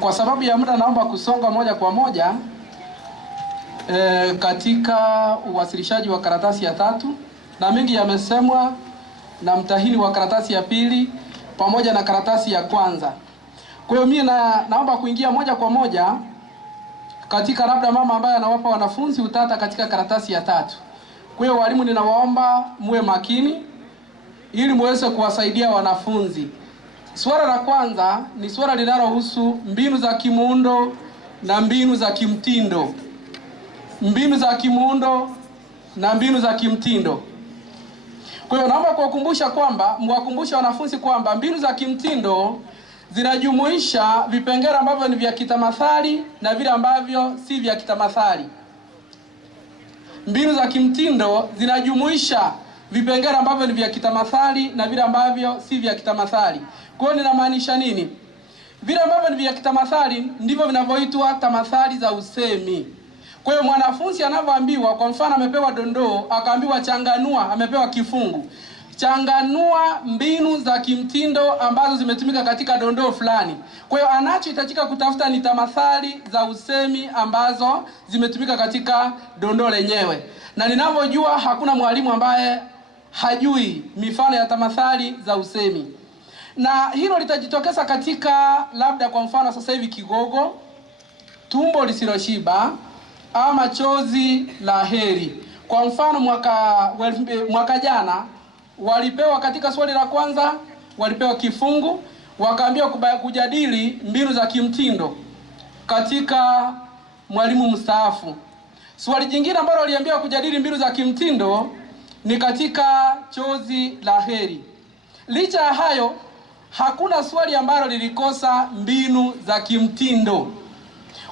Kwa sababu ya muda naomba kusonga moja kwa moja katika uwasilishaji wa karatasi ya 3, na mengi yamesemwa na mtahini wa karatasi ya 2 pamoja na karatasi ya 1. Kwa hiyo mimi naomba kuingia moja kwa moja katika labda mama ambaye anawapa wanafunzi utata katika karatasi ya 3. Kwa hiyo walimu, ninawaomba muwe makini ili muweze kuwasaidia wanafunzi. Swala la kwanza ni swala linalohusu mbinu za kimuundo na mbinu za kimtindo. Mbinu za kimuundo na mbinu za kimtindo. Kwa hiyo naomba mwakumbusha wanafunzi kwamba mbinu za kimtindo zinajumuisha vipengele ambavyo ni vya kitamathali na vile ambavyo si vya kitamathali. Mbinu za kimtindo zinajumuisha vipengele ambavyo ni vya kitamathali na vile ambavyo si vya kitamathali. Kwa hiyo ninamaanisha nini? Vile ambavyo ni vya kitamathali ndivyo vinavyoitwa tamathali za usemi. Kwa hiyo mwanafunzi anapoambiwa, kwa mfano amepewa dondoo, akaambiwa changanua, amepewa kifungu, changanua mbinu za kimtindo ambazo zimetumika katika dondoo fulani. Kwa hiyo anachohitajika kutafuta ni tamathali za usemi ambazo zimetumika katika dondoo lenyewe. Na ninavyojua hakuna mwalimu ambaye hajui mifano ya tamathali za usemi. Na hilo litajitokeza katika labda kwa mfano sasa hivi kigogo, tumbo lisiloshiba, ama chozi la heri. Kwa mfano mwaka jana walipewa katika swali la kwanza, walipewa kifungu, wakaambiwa kujadili mbinu za kimtindo katika mwalimu mstaafu. Swali jingine ambalo waliambiwa kujadili mbinu za kimtindo ni katika chozi la heri. Licha ya hayo, hakuna swali ambalo lilikosa mbinu za kimtindo.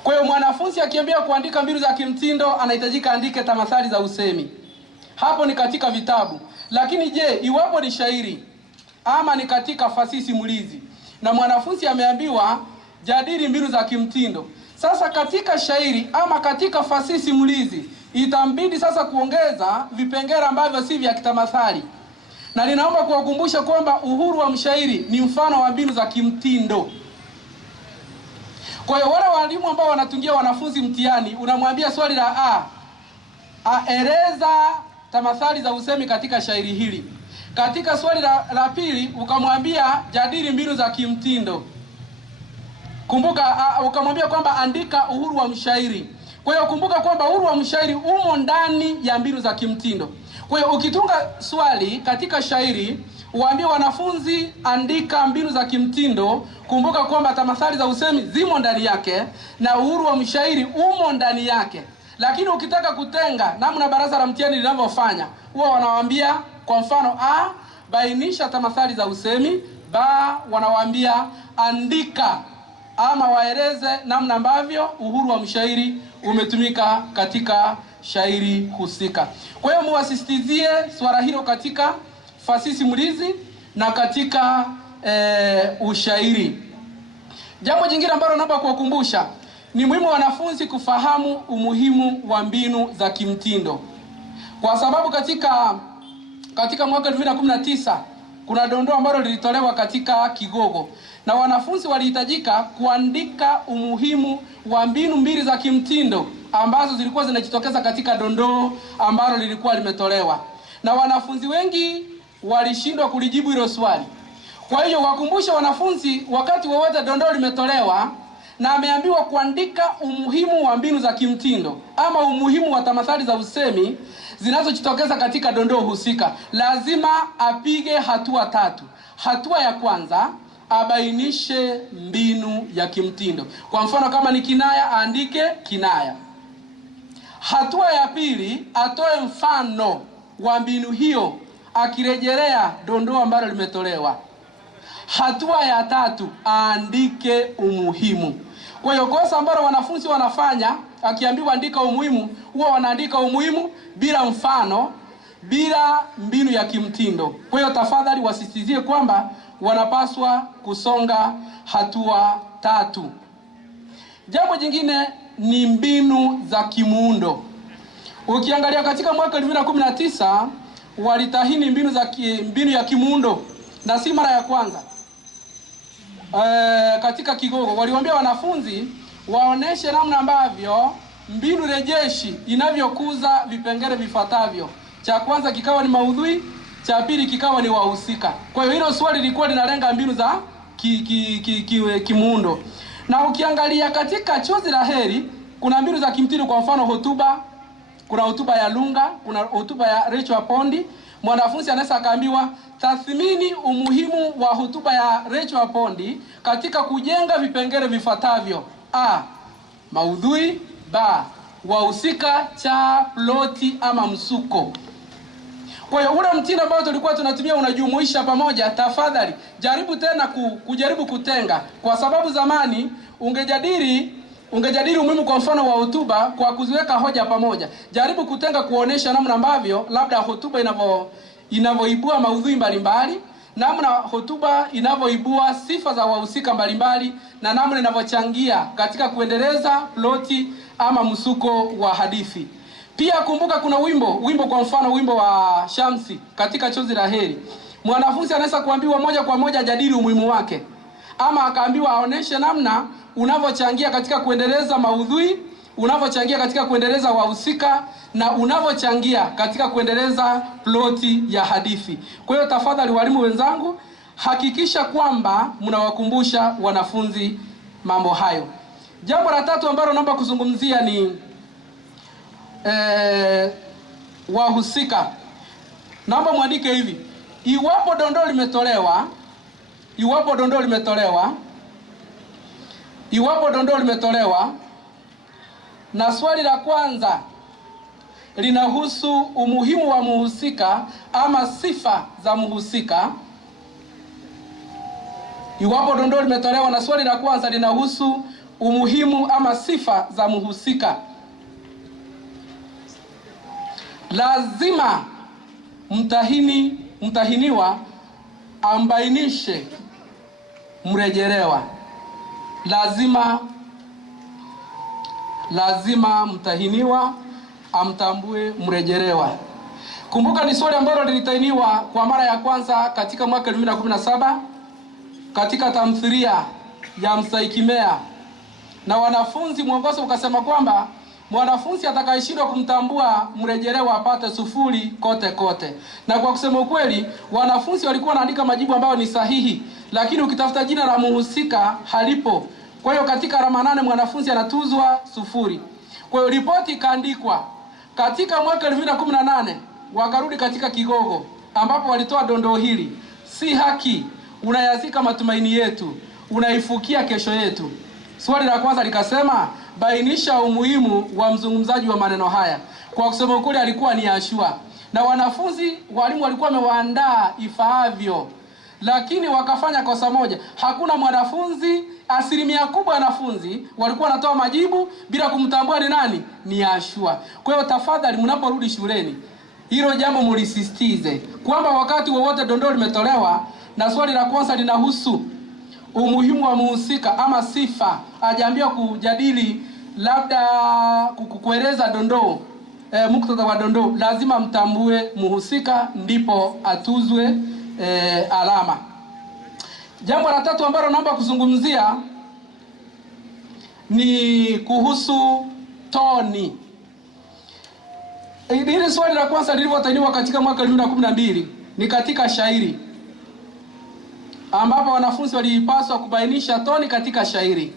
Kwa hiyo mwanafunzi akiambiwa kuandika mbinu za kimtindo anahitajika andike tamathali za usemi. Hapo ni katika vitabu. Lakini je, iwapo ni shairi ama ni katika fasihi simulizi na mwanafunzi ameambiwa jadili mbinu za kimtindo, sasa katika shairi ama katika fasihi simulizi itambidi sasa kuongeza vipengele ambavyo si vya kitamathali. Na ninaomba kuwakumbusha kwamba uhuru wa mshairi ni mfano wa mbinu za kimtindo. Kwa hiyo wale walimu ambao wanatungia wanafunzi mtihani, unamwambia swali la eleza tamathali za usemi katika shairi hili. Katika swali la pili ukamwambia jadili mbinu za kimtindo. Kumbuka ukamwambia kwamba andika uhuru wa mshairi. Kwa hiyo kumbuka kwamba uhuru wa mshairi umo ndani ya mbinu za kimtindo. Kwa hiyo ukitunga swali katika shairi uambie wanafunzi andika mbinu za kimtindo, kumbuka kwamba tamathali za usemi zimo ndani yake na uhuru wa mshairi umo ndani yake. Lakini ukitaka kutenga namna baraza la mtihani linavyofanya, huwa wanawaambia kwa mfano bainisha tamathali za usemi, wanawaambia andika ama waeleze namna ambavyo uhuru wa mshairi umetumika katika shairi husika. Kwa hiyo muwasisitizie swala hilo katika fasihi simulizi na katika ushairi. Jambo jingine ambalo naomba kuwakumbusha ni muhimu wanafunzi kufahamu umuhimu wa mbinu za kimtindo. Kwa sababu katika mwaka 2019 kuna dondoo ambalo lilitolewa katika kigogo na wanafunzi walihitajika kuandika umuhimu wa mbinu mbili za kimtindo ambazo zilikuwa zinajitokeza katika dondoo ambalo lilikuwa limetolewa. Na wanafunzi wengi walishindwa kulijibu hilo swali. Kwa hiyo wakumbushe wanafunzi wakati wowote dondoo limetolewa na ameambiwa kuandika umuhimu wa mbinu za kimtindo ama umuhimu wa tamathali za usemi zinazojitokeza katika dondoo husika, lazima apige hatua 3. Hatua ya kwanza, abainishe mbinu ya kimtindo. Kwa mfano kama ni kinaya, aandike kinaya. Hatua ya pili, atoe mfano wa mbinu hiyo akirejelea dondoo ambalo limetolewa. Hatua ya 3, aandike umuhimu. Kwa hiyo kosa ambalo wanafunzi wanafanya akiambiwa andika umuhimu, huwa wanaandika umuhimu bila mfano, bila mbinu ya kimtindo. Kwa hiyo tafadhali wasisitizie kwamba wanapaswa kusonga hatua 3. Jambo jingine ni mbinu za kimuundo. Ukiangalia katika mwaka 2019 walitahini mbinu ya kimuundo na si mara ya kwanza. katika kigogo waliwaambia wanafunzi waoneshe namna ambavyo mbinu rejeshi inavyokuza vipengele vifuatavyo. Cha kwanza kikawa ni maudhui, cha pili kikawa ni wahusika. Kwa hiyo hilo swali lilikuwa linalenga mbinu za kimuundo. Na ukiangalia katika chozi la heri kuna mbinu za kimtindo, kwa mfano hotuba, kuna hotuba ya Lunga, kuna hotuba ya Rachel Apondi. Mwanafunzi anaweza akaambiwa tathmini umuhimu wa hotuba ya Rachel Apondi katika kujenga vipengele vifuatavyo: a, maudhui; b, wahusika; c, ploti ama msuko. Kwa hiyo ule mtindo ambao tulikuwa tunatumia unajumuisha pamoja. Tafadhali jaribu tena kujaribu kutenga, kwa sababu zamani ungejadili umuhimu kwa mfano wa hotuba kwa kuziweka hoja pamoja. Jaribu kutenga kuonesha namna ambavyo labda hotuba inavyoibua maudhui mbalimbali, namna hotuba inavyoibua sifa za wahusika mbalimbali, na namna inavyochangia katika kuendeleza ploti ama msuko wa hadithi. Pia kumbuka kuna wimbo kwa mfano wimbo wa Shamsi katika chozi la heri. Mwanafunzi anaweza kuambiwa moja kwa moja jadili umuhimu wake, ama akaambiwa aoneshe namna unavyochangia katika kuendeleza maudhui, unavyochangia katika kuendeleza wahusika, na unavyochangia katika kuendeleza ploti ya hadithi. Kwa hiyo tafadhali walimu wenzangu, hakikisha kwamba mnawakumbusha wanafunzi mambo hayo. Jambo la tatu ambalo naomba kuzungumzia ni wahusika. Naomba muandike hivi: iwapo dondoo limetolewa na swali la kwanza linahusu umuhimu wa mhusika ama sifa za mhusika. Iwapo dondoo limetolewa na swali la kwanza linahusu umuhimu ama sifa za mhusika, lazima mtahiniwa ambainishe mrejelewa. Lazima mtahiniwa amtambue mrejelewa. Kumbuka ni swali ambalo lilitahiniwa kwa mara ya kwanza katika mwaka 2017 katika tamthilia ya Msaikimea, na wanafunzi mwongozo ukasema kwamba mwanafunzi atakayeshindwa kumtambua mrejelewa apate 0 kote. Na kwa kusema ukweli, wanafunzi walikuwa wanaandika majibu ambayo ni sahihi, lakini ukitafuta jina la mhusika halipo. Kwa hiyo katika alama 8 mwanafunzi anatuzwa 0. Kwa hiyo ripoti ikaandikwa. Katika mwaka 2018 wakarudi katika kigogo ambapo walitoa dondoo hili: si haki, unayazika matumaini yetu, unaifukia kesho yetu. Swali la kwanza likasema bainisha umuhimu wa mzungumzaji wa maneno haya. Kwa kusema ukweli alikuwa ni Ashua, na wanafunzi walimu walikuwa wamewaandaa ifaavyo, lakini wakafanya kosa moja. Hakuna mwanafunzi, asilimia kubwa ya wanafunzi walikuwa wanatoa majibu bila kumtambua ni nani, ni Ashua. Kwa hiyo tafadhali mnaporudi shuleni hilo jambo mlisisitize kwamba wakati wowote dondoo limetolewa na swali la kwanza linahusu umuhimu wa mhusika ama sifa, hajaambiwa kujadili labda kueleza dondoo, muktadha wa dondoo, lazima mtambue mhusika ndipo atuzwe alama. Jambo la tatu ambalo naomba kuzungumzia ni kuhusu toni. Hili swali la kwanza lilivyotainiwa katika mwaka 2012 ni katika shairi, ambapo wanafunzi walipaswa kubainisha toni katika shairi.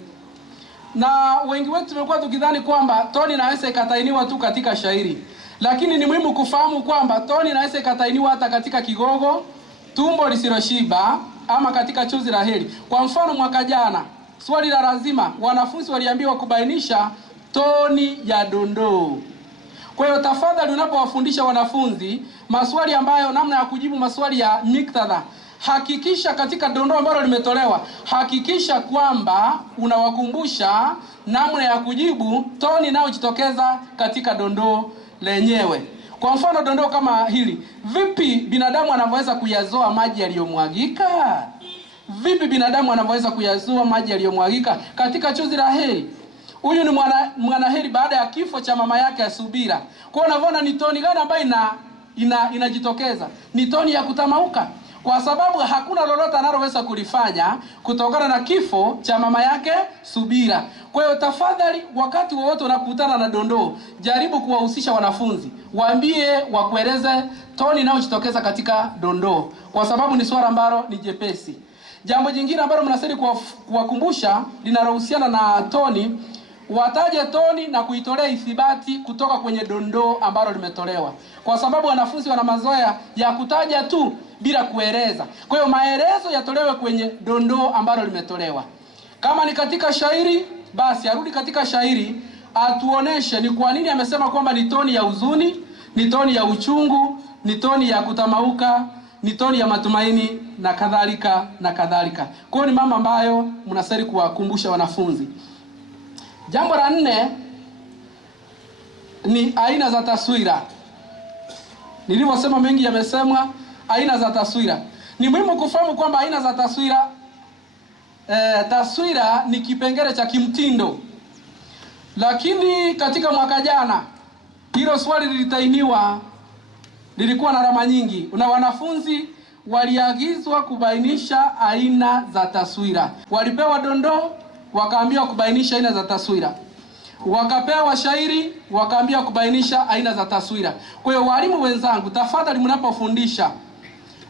Na wengi wetu tumekuwa tukidhani kwamba toni inaweza ikatainiwa tu katika shairi, lakini ni muhimu kufahamu kwamba toni inaweza ikatainiwa hata katika kigogo, tumbo lisiloshiba ama katika chozi la heri. Kwa mfano mwaka jana swali la lazima wanafunzi waliambiwa kubainisha toni ya dondoo. Kwa hiyo tafadhali unapowafundisha wanafunzi maswali ambayo namna ya kujibu maswali ya miktadha, hakikisha katika dondoo ambalo limetolewa, hakikisha kwamba unawakumbusha namna ya kujibu toni inayojitokeza katika dondoo lenyewe. Kwa mfano dondoo kama hili: vipi binadamu anaweza kuyazoa maji yaliyomwagika? Vipi binadamu anaweza kuyazoa maji yaliyomwagika? Katika chozi la heri, huyu ni mwanaheri baada ya kifo cha mama yake ya Subira. Kwa hiyo unaona ni toni gani ambayo inajitokeza? Ni toni ya kutamauka. Kwa kwa sababu hakuna lolote analoweza kulifanya kutokana na kifo cha mama yake Subira. Kwa hiyo tafadhali, wakati wowote unakutana na dondoo, jaribu kuwahusisha wanafunzi, waambie wakueleze toni inayojitokeza katika dondoo, kwa sababu ni swala ambalo ni jepesi. Jambo jingine ambalo mnastahili kuwakumbusha linalohusiana na toni, wataje toni na kuitolea ithibati kutoka kwenye dondoo ambalo limetolewa, kwa sababu wanafunzi wana mazoea ya kutaja tu bila kueleza. Kwa hiyo maelezo yatolewe kwenye dondoo ambalo limetolewa. Kama ni katika shairi, basi arudi katika shairi, atuoneshe ni kwa nini amesema kwamba ni toni ya huzuni, ni toni ya uchungu, ni toni ya kutamauka, ni toni ya matumaini na kadhalika na kadhalika. Kwa hiyo ni mambo ambayo mnastahili kuwakumbusha wanafunzi. Jambo la 4 ni aina za taswira. Nilivyosema mengi yamesemwa, aina za taswira. Ni muhimu kufahamu kwamba aina za taswira, taswira ni kipengele cha kimtindo. Lakini katika mwaka jana hilo swali lilitainiwa, lilikuwa na alama nyingi, na wanafunzi waliagizwa kubainisha aina za taswira. Walipewa dondoo, wakaambiwa kubainisha aina za taswira. Wakapewa shairi, wakaambiwa kubainisha aina za taswira. Kwa hiyo walimu wenzangu, tafadhali mnapofundisha,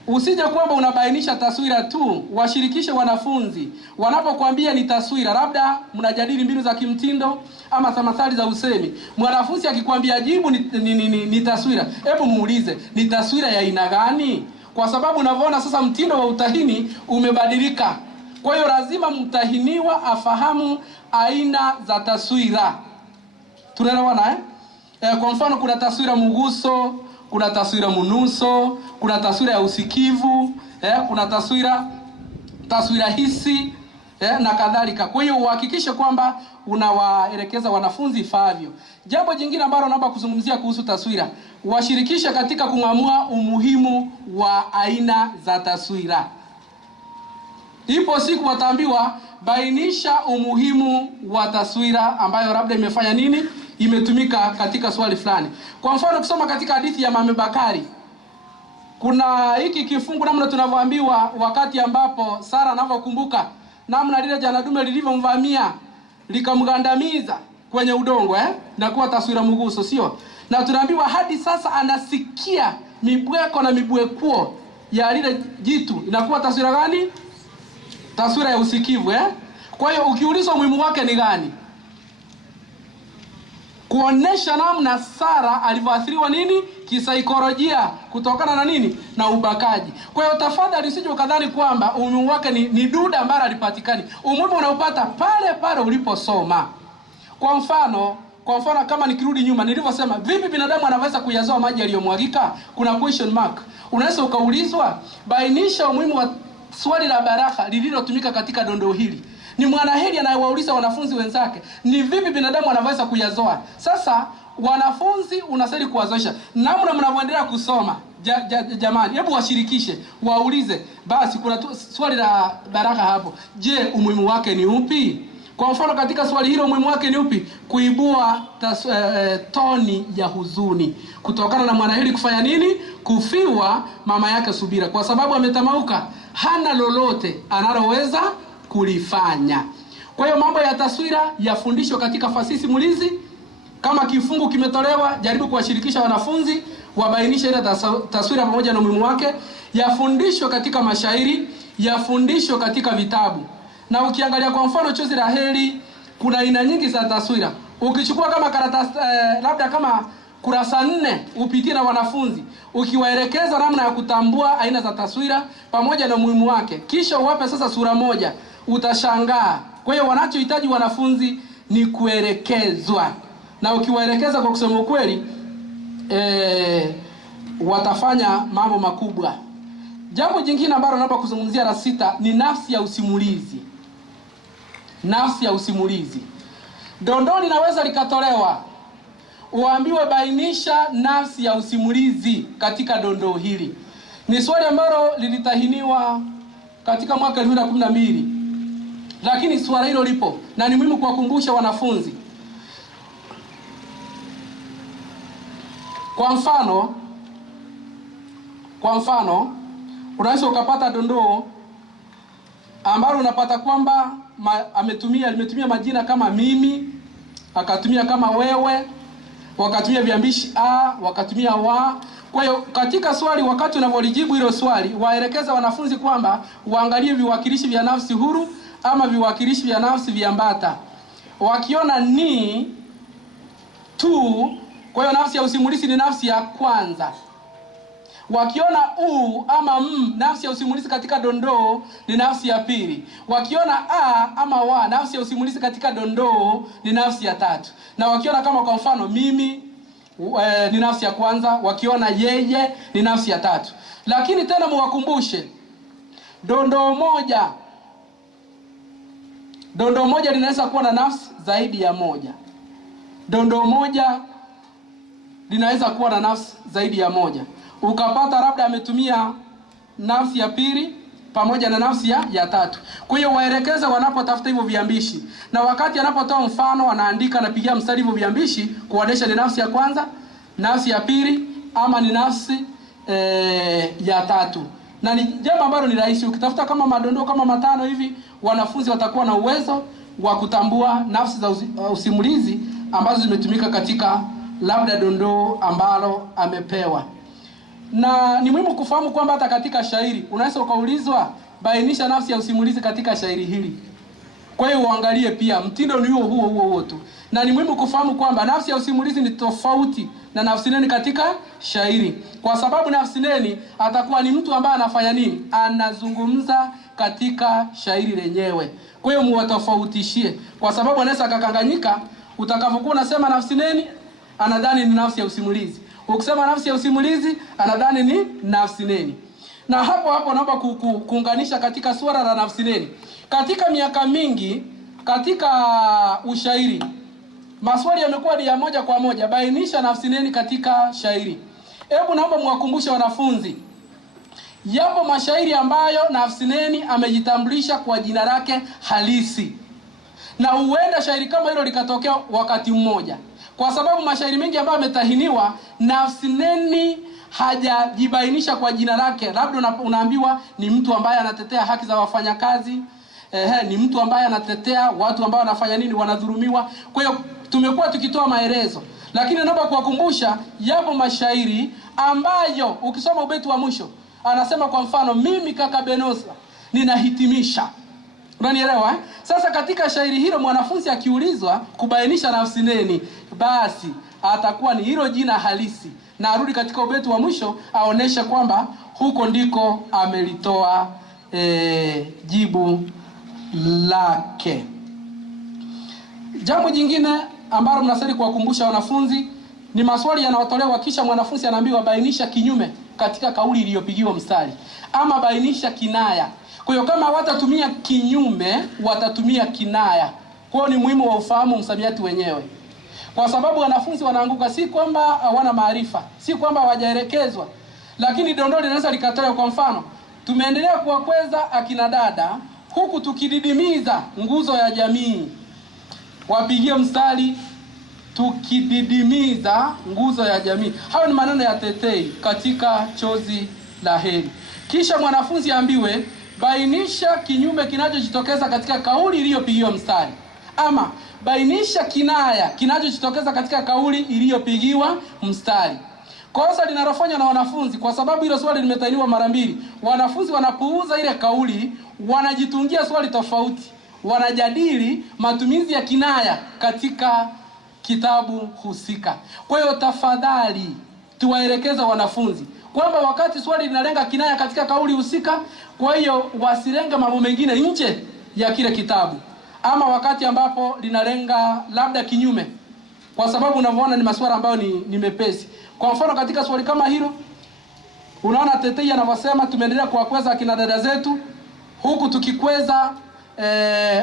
usije kwamba unabainisha taswira tu, washirikishe wanafunzi. Wanapokuambia ni taswira, labda mnajadili mbinu za kimtindo ama tamathali za usemi, mwanafunzi akikwambia jibu ni taswira, hebu muulize ni taswira ya aina gani? Kwa sababu unavyoona sasa mtindo wa utahini umebadilika. Kwa hiyo lazima mtahiniwa afahamu aina za taswira. Tunaelewana kwa mfano, kuna taswira mguso, kuna taswira munuso, kuna taswira ya usikivu, kuna taswira hisi, na kadhalika. Kwa hiyo uhakikishe kwamba unawaelekeza wanafunzi ifaavyo. Jambo jingine ambalo naomba kuzungumzia kuhusu taswira, washirikishe katika kung'amua umuhimu wa aina za taswira. Ipo siku wataambiwa bainisha umuhimu wa taswira ambayo labda imefanya nini, imetumika katika swali fulani. Kwa mfano, kusoma katika hadithi ya Mame Bakari, kuna hiki kifungu namna tunavyoambiwa wakati ambapo Sara anavyokumbuka namna lile jana dume lilivyomvamia likamgandamiza kwenye udongo, na kuwa taswira mguso, sio? Na tunaambiwa hadi sasa anasikia mibweko na mibwekuo ya lile jitu. Inakuwa taswira gani? Taswira ya usikivu, Kwa hiyo ukiulizwa umuhimu wake ni gani, kuonesha namna Sara alivyoathiriwa nini kisaikolojia kutokana na nini, na ubakaji. Kwa hiyo tafadhali usije ukadhani kwamba umuhimu wake ni duda ambalo alipatikani. Umuhimu unaupata pale pale uliposoma. Kwa mfano kama nikirudi nyuma nilivyosema, vipi binadamu anaweza kuyazoa maji yaliyomwagika? Kuna question mark. Unaweza ukaulizwa, bainisha umuhimu wa swali la baraka lililotumika katika dondoo hili. Ni Mwanaheri anayewauliza wanafunzi wenzake, ni vipi binadamu anaweza kuyazoa? Sasa wanafunzi unastahili kuwazoesha namna mnavyoendelea kusoma. Jamani, hebu washirikishe, waulize, basi kuna swali la baraka hapo, je, umuhimu wake ni upi? Kwa mfano katika swali hilo umuhimu wake ni upi? Kuibua toni ya huzuni kutokana na Mwanaheri kufanya nini? Kufiwa mama yake Subira, kwa sababu ametamauka, hana lolote analoweza kulifanya. Kwa hiyo mambo ya taswira yafundishwe katika fasihi simulizi. Kama kifungu kimetolewa, jaribu kuwashirikisha wanafunzi, wabainishe ile taswira pamoja na umuhimu wake. Yafundishwe katika mashairi, yafundishwe katika vitabu. Na ukiangalia kwa mfano Chozi la Heri, kuna aina nyingi za taswira. Ukichukua kama karatasi labda kama kurasa 4 upitie na wanafunzi, ukiwaelekeza namna ya kutambua aina za taswira pamoja na umuhimu wake, kisha uwape sasa sura moja, utashangaa. Kwa hiyo wanachohitaji wanafunzi ni kuelekezwa, na ukiwaelekeza kwa kusema ukweli, watafanya mambo makubwa. Jambo jingine ambalo naomba kuzungumzia la 6 ni nafsi ya usimulizi. Nafsi ya usimulizi, dondoo linaweza likatolewa, uambiwe bainisha nafsi ya usimulizi katika dondoo hili. Ni swali ambalo lilitahiniwa katika mwaka 2012, lakini swala hilo lipo na ni muhimu kuwakumbusha wanafunzi. Kwa mfano unaweza ukapata dondoo ambalo unapata kwamba limetumia majina kama mimi, akatumia kama wewe, wakatumia viambishi a, wakatumia wa. Kwa hiyo katika swali, wakati unavyolijibu hilo swali, waelekeza wanafunzi kwamba waangalie viwakilishi vya nafsi huru ama viwakilishi vya nafsi viambata. Wakiona ni tu, kwa hiyo nafsi ya usimulizi ni nafsi ya kwanza. Wakiona u ama nafsi ya usimulizi katika dondoo ni nafsi ya pili. Wakiona a ama wa, nafsi ya usimulizi katika dondoo ni nafsi ya tatu. Na wakiona kama kwa mfano mimi ni nafsi ya kwanza, wakiona yeye ni nafsi ya tatu. Lakini tena muwakumbushe, dondoo moja linaweza kuwa na nafsi zaidi ya moja. Dondoo moja linaweza kuwa na nafsi zaidi ya moja. Ukapata labda ametumia nafsi ya pili pamoja na nafsi ya tatu. Kwa hiyo waelekeza wanapotafuta hivyo viambishi, na wakati anapotoa mfano anaandika, anapigia mstari hivyo viambishi kuonesha ni nafsi ya kwanza, nafsi ya pili ama ni nafsi ya tatu. Na ni jambo ambalo ni rahisi. Ukitafuta kama madondoo kama 5 hivi, wanafunzi watakuwa na uwezo wa kutambua nafsi za usimulizi ambazo zimetumika katika labda dondoo ambalo amepewa. Na ni muhimu kufahamu kwamba hata katika shairi unaweza ukaulizwa bainisha nafsi ya usimulizi katika shairi hili. Kwa hiyo uangalie pia mtindo ni huo tu. Na ni muhimu kufahamu kwamba nafsi ya usimulizi ni tofauti na nafsi neni katika shairi. Kwa sababu nafsi neni atakuwa ni mtu ambaye anafanya nini? Anazungumza katika shairi lenyewe. Kwa hiyo muwatofautishie, kwa sababu anaweza akakanganyika. Utakapokuwa unasema nafsi neni anadhani ni nafsi ya usimulizi, ukisema nafsi ya usimulizi anadhani ni nafsi neni. Na hapo naomba kuunganisha katika suala la nafsi neni. Katika miaka mingi katika ushairi, maswali yamekuwa ni ya moja kwa moja, bainisha nafsi neni katika shairi. Hebu naomba muwakumbushe wanafunzi, yapo mashairi ambayo nafsi neni amejitambulisha kwa jina lake halisi, na huenda shairi kama hilo likatokea wakati mmoja. Kwa sababu mashairi mengi ambayo yametahiniwa, nafsi neni hajajibainisha kwa jina lake. Labda unaambiwa ni mtu ambaye anatetea haki za wafanyakazi, ni mtu ambaye anatetea watu ambao wanafanya nini, wanadhulumiwa. Kwa hiyo tumekuwa tukitoa maelezo, lakini naomba kuwakumbusha, yapo mashairi ambayo ukisoma ubeti wa mwisho anasema kwa mfano, mimi kaka Benosa ninahitimisha. Unanielewa? Sasa katika shairi hilo mwanafunzi akiulizwa kubainisha nafsi neni, basi atakuwa ni hilo jina halisi, na arudi katika ubeti wa mwisho aoneshe kwamba huko ndiko amelitoa jibu lake. Jambo jingine ambalo mnastahili kuwakumbusha wanafunzi ni maswali yanayotolewa kisha mwanafunzi anaambiwa bainisha kinyume katika kauli iliyopigiwa mstari, ama bainisha kinaya. Kwa hiyo kama watatumia kinyume watatumia kinaya. Kwa hiyo ni muhimu wa ufahamu msamiati wenyewe, kwa sababu wanafunzi wanaanguka, si kwamba hawana maarifa, si kwamba hawajaelekezwa, lakini dondoo linaweza likatolewa. Kwa mfano, tumeendelea kuwakweza akina dada huku tukididimiza nguzo ya jamii. Wapigie mstari, tukididimiza nguzo ya jamii. Hayo ni maneno ya Tetei katika Chozi la Heri. Kisha mwanafunzi ambiwe bainisha kinyume kinachojitokeza katika kauli iliyopigiwa mstari, ama bainisha kinaya kinachojitokeza katika kauli iliyopigiwa mstari. Kosa linalofanywa na wanafunzi, kwa sababu hilo swali limetainiwa mara mbili, wanafunzi wanapuuza ile kauli, wanajitungia swali tofauti, wanajadili matumizi ya kinaya katika kitabu husika. Kwa hiyo tafadhali tuwaelekeza wanafunzi kwamba wakati swali linalenga kinaya katika kauli husika, kwa hiyo wasilenge mambo mengine nje ya kile kitabu, ama wakati ambapo linalenga labda kinyume, kwa sababu unavyoona ni masuala ambayo ni mepesi. Kwa mfano katika swali kama hilo unaona Tetei anavyosema tumeendelea kuwakweza akina dada zetu huku tukikweza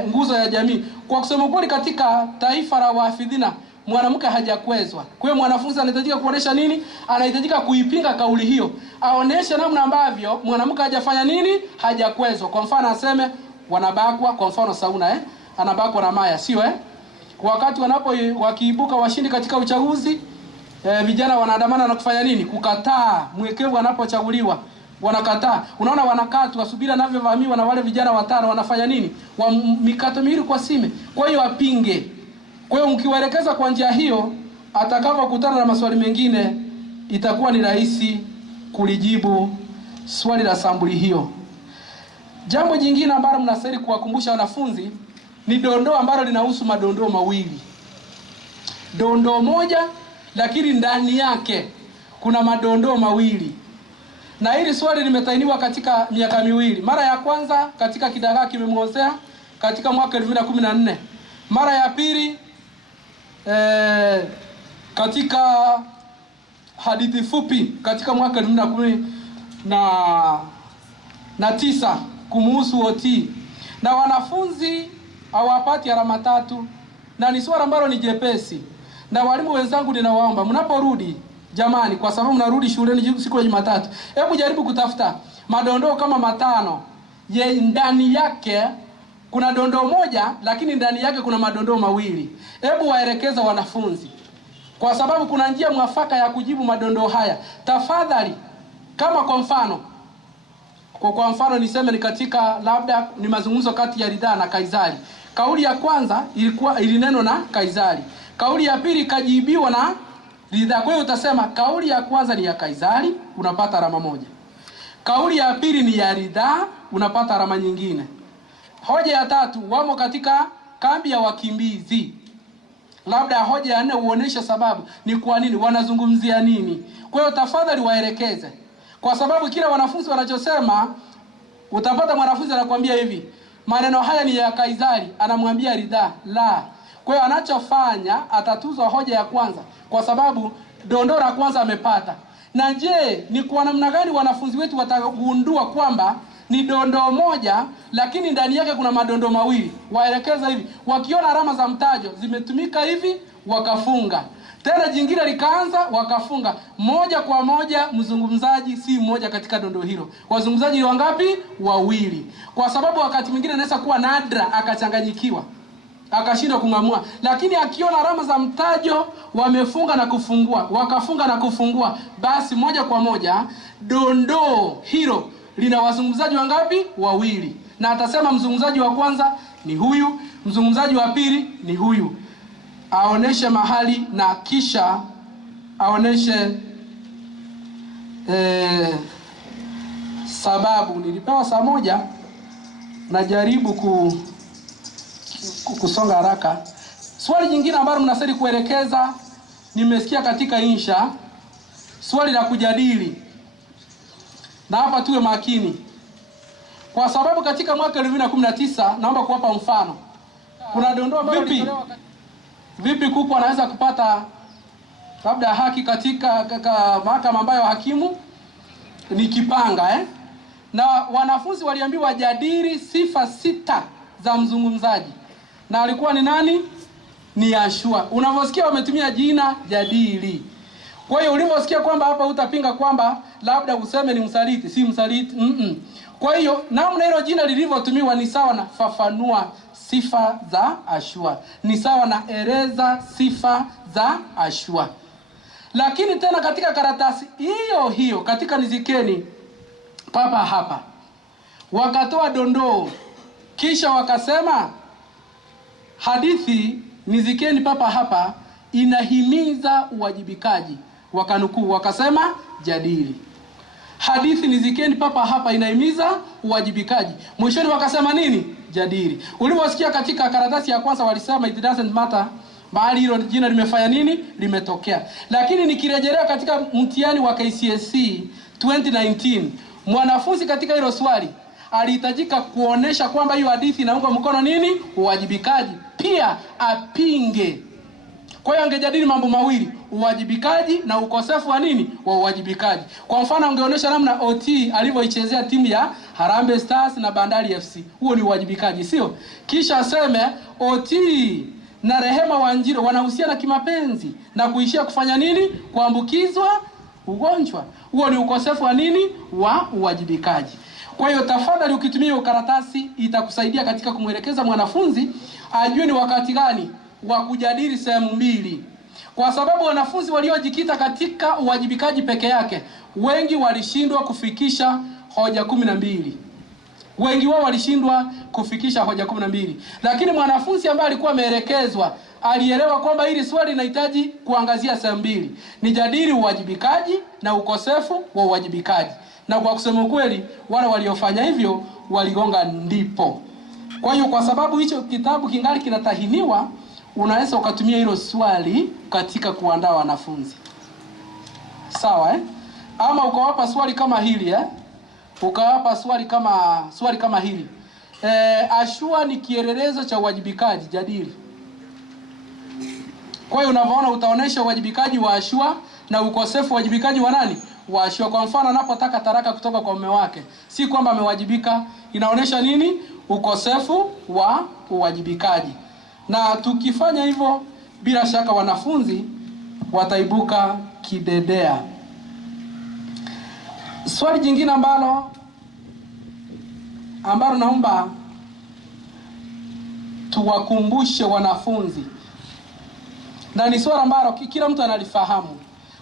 nguzo ya jamii. Kwa kusema kweli katika taifa la wahafidhina mwanamke hajakwezwa. Kwa hiyo mwanafunzi anahitajika kuonesha nini? Anahitajika kuipinga kauli hiyo, aoneshe namna ambavyo mwanamke hajafanya nini, hajakwezwa. Kwa mfano aseme wanabakwa, kwa mfano Sauna anabakwa na Maya, sio wakati wakiibuka washindi katika uchaguzi, vijana wanaandamana na kufanya nini? Kukataa mwekevu anapochaguliwa. wanakataa. Unaona wanakaa tu wasubiri anavyovamiwa na wale vijana watano, wanafanya nini? Mikato miwili kwa sime. Kwa hiyo apinge. Kwa hiyo mkiwaelekeza kwa njia hiyo, atakapokutana na maswali mengine itakuwa ni rahisi kulijibu swali la sampuli hiyo. Jambo jingine ambalo mnastahili kuwakumbusha wanafunzi ni dondoo ambalo linahusu madondoo mawili. Dondoo moja lakini ndani yake kuna madondoo mawili. Na hili swali limetainiwa katika miaka miwili. Mara ya kwanza katika kidagaa kimemwozea katika mwaka 2014. Mara ya pili katika hadithi fupi katika mwaka 2019 kumuhusu OT. Na wanafunzi hawapati alama 3 na ni swali ambalo ni jepesi. Na walimu wenzangu ninawaomba mnaporudi, jamani, kwa sababu mnarudi shuleni siku ya Jumatatu, hebu jaribu kutafuta madondoo kama 5 ndani yake kuna dondoo moja lakini ndani yake kuna madondoo mawili. Hebu waelekeza wanafunzi, kwa sababu kuna njia mwafaka ya kujibu madondoo haya. Tafadhali, kama kwa mfano niseme ni katika labda ni mazungumzo kati ya Ridhaa na Kaizari. Kauli ya kwanza ilineno na Kaizari. Kauli ya pili kajibiwa na Ridhaa. Kwa hiyo utasema kauli ya kwanza ni ya Kaizari, unapata alama 1. Kauli ya pili ni ya Ridhaa, unapata alama nyingine. Hoja ya 3, wamo katika kambi ya wakimbizi. Labda hoja ya 4 uonesha sababu ni kwa nini, wanazungumzia nini. Kwa hiyo tafadhali waelekeze. Kwa sababu kila wanafunzi wanachosema, utapata mwanafunzi anakuambia hivi, maneno haya ni ya Kaizari, anamwambia Ridhaa la. Kwa hiyo anachofanya atatuzwa hoja ya kwanza kwa sababu dondoo la kwanza amepata. Na je, ni kwa namna gani wanafunzi wetu watagundua kwamba ni dondoo moja lakini ndani yake kuna madondoo mawili? Waelekeza hivi, wakiona alama za mtajo zimetumika hivi wakafunga, tena jingine likaanza wakafunga. Moja kwa moja mzungumzaji si mmoja katika dondoo hilo. Wazungumzaji ni wangapi? 2. Kwa sababu wakati mwingine anaweza kuwa nadra akachanganyikiwa, akashindwa kung'amua. Lakini akiona alama za mtajo wamefunga na kufungua, wakafunga na kufungua, basi moja kwa moja dondoo hilo lina wazungumzaji wangapi? 2. Na atasema mzungumzaji wa kwanza ni huyu, mzungumzaji wa pili ni huyu. Aoneshe mahali na kisha aoneshe sababu. Nilipewa saa 1, najaribu kusonga haraka. Swali jingine ambalo mnastahili kuelekeza, nimesikia katika insha, swali la kujadili. Na hapa tuwe makini. Kwa sababu katika mwaka 2019 naomba kuwapa mfano. Kuna dondoo vipi kuku anaweza kupata labda haki katika mahakama ambayo hakimu ni kipanga Na wanafunzi waliambiwa jadili sifa 6 za mzungumzaji. Na alikuwa ni nani? Ni Ashua. Unavyosikia wametumia jina jadili. Kwa hiyo ulivyosikia kwamba hapa utapinga kwamba labda useme ni msaliti, si msaliti. Kwa hiyo namna hilo jina lilivyotumiwa ni sawa na fafanua sifa za Ashua, ni sawa na eleza sifa za Ashua. Lakini tena katika karatasi hiyo hiyo katika nizikeni papa hapa wakatoa dondoo, kisha wakasema hadithi nizikeni papa hapa inahimiza uwajibikaji. Wakanukuu wakasema jadili. Hadithi nizikeni papa hapa inahimiza uwajibikaji. Mwishoni wakasema nini? Jadili. Ulivyosikia katika karatasi ya kwanza walisema it doesn't matter mahali hilo jina limefanya nini? Limetokea. Lakini nikirejelea katika mtihani wa KCSE 2019, mwanafunzi katika hilo swali alihitajika kuonesha kwamba hiyo hadithi inaunga mkono nini? Uwajibikaji. Pia apinge. Kwa hiyo angejadili mambo mawili, uwajibikaji na ukosefu wa nini? Wa uwajibikaji. Kwa mfano angeonyesha namna OT alivyoichezea timu ya Harambee Stars na Bandari FC. Huo ni uwajibikaji, sio? Kisha aseme OT na Rehema Wanjiru wanahusiana kimapenzi na kuishia kufanya nini? Kuambukizwa ugonjwa. Huo ni ukosefu wa nini? Wa uwajibikaji. Kwa hiyo tafadhali ukitumia karatasi itakusaidia katika kumwelekeza mwanafunzi ajue ni wakati gani wa kujadili sehemu mbili. Kwa sababu wanafunzi waliojikita katika uwajibikaji peke yake, wengi walishindwa kufikisha hoja 12. Wengi wao walishindwa kufikisha hoja 12. Lakini mwanafunzi ambaye alikuwa ameelekezwa alielewa kwamba hili swali linahitaji kuangazia sehemu mbili. Ni jadili uwajibikaji na ukosefu wa uwajibikaji. Na kwa kusema ukweli, wale waliofanya hivyo waligonga ndipo. Kwa hiyo kwa sababu hicho kitabu kingali kinatahiniwa, unaweza ukatumia hilo swali katika kuandaa wanafunzi. Sawa Ama ukawapa swali kama hili ukawapa swali kama hili. Ashua ni kielelezo cha uwajibikaji, jadili. Kwa hiyo unavyoona utaonesha uwajibikaji wa Ashua na ukosefu wa uwajibikaji wa nani? Wa Ashua. Kwa mfano anapotaka taraka kutoka kwa mume wake, si kwamba amewajibika, inaonesha nini? Ukosefu wa uwajibikaji. Na tukifanya hivyo, bila shaka wanafunzi wataibuka kidedea. Swali jingine ambalo naomba tuwakumbushe wanafunzi, na ni swali ambalo kila mtu analifahamu.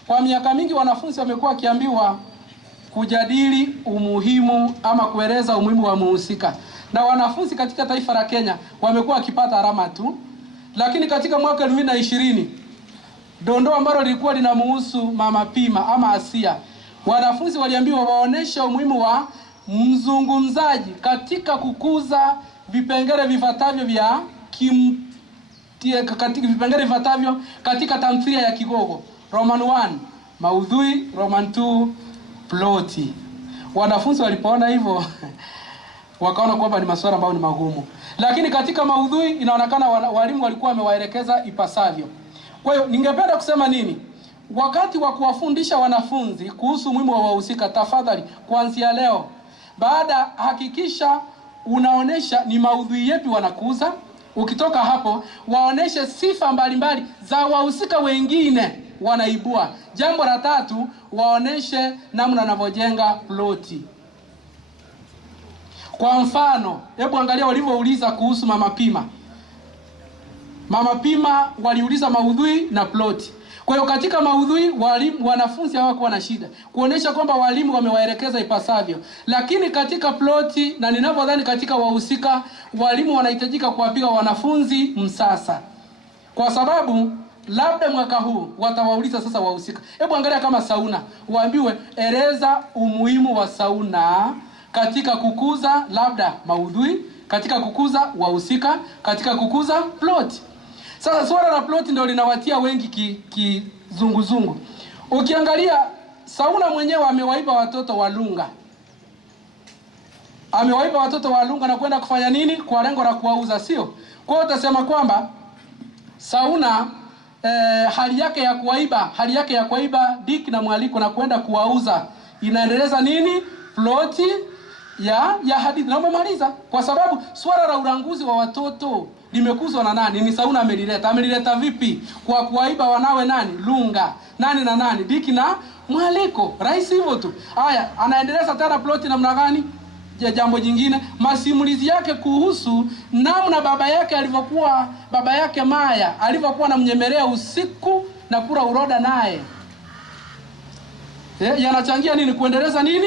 Kwa miaka mingi wanafunzi wamekuwa wakiambiwa kujadili umuhimu ama kueleza umuhimu wa muhusika. Na wanafunzi katika taifa la Kenya wamekuwa wakipata alama tu. Lakini katika mwaka 2020, dondoo ambalo lilikuwa linamhusu Mama Pima ama Asia, wanafunzi waliambiwa waoneshe umuhimu wa mzungumzaji katika kukuza vipengele vifuatavyo vya katika tamthilia ya Kigogo. Roman 1 maudhui, Roman 2 ploti. Wanafunzi walipoona hivyo wakaona kwamba ni masuala ambayo ni magumu. Lakini katika maudhui inaonekana walimu walikuwa wamewaelekeza ipasavyo. Kwa hiyo ningependa kusema nini? Wakati wa kuwafundisha wanafunzi kuhusu umuhimu wa wahusika, tafadhali kuanzia leo, baada hakikisha unaonesha ni maudhui yapi wanakuza. Ukitoka hapo waoneshe sifa mbalimbali za wahusika wengine wanaibua. Jambo la tatu, waoneshe namna wanavyojenga ploti. Kwa mfano, hebu angalia walivyouliza kuhusu Mama Pima. Mama Pima waliuliza maudhui na ploti. Kwa hiyo katika maudhui wanafunzi hawakuwa na shida kuonesha kwamba walimu wamewaelekeza ipasavyo. Lakini katika ploti na ninavyodhani katika wahusika, walimu wanahitajika kuwapiga wanafunzi msasa. Kwa sababu labda mwaka huu watawauliza sasa wahusika. Hebu angalia kama sauna, waambiwe eleza umuhimu wa sauna katika kukuza labda maudhui, katika kukuza wahusika, katika kukuza plot. Sasa swala la plot ndio linawatia wengi kizunguzungu. Ukiangalia Sauna mwenyewe amewaiba watoto wa Lunga. Amewaiba watoto wa Lunga na kwenda kufanya nini? Kwa lengo la kuwauza, sio? Kwa hiyo utasema kwamba Sauna hali yake ya kuwaiba Dick na Mwaliko na kwenda kuwauza inaendeleza nini? Ploti ya hadithi. Na umemaliza, kwa sababu swala la ulanguzi wa watoto limekuzwa na nani? Ni Sauna amelileta. Amelileta vipi? Kwa kuwaiba wanawe nani? Lunga. Nani na nani? Dick na Mwaliko. Rahisi hivyo tu. Haya, anaendeleza tena ploti namna gani? Jambo jingine, masimulizi yake kuhusu namna baba yake Maya alivyokuwa anamnyemelea usiku na kula uroda naye. Yanachangia nini? Kuendeleza nini?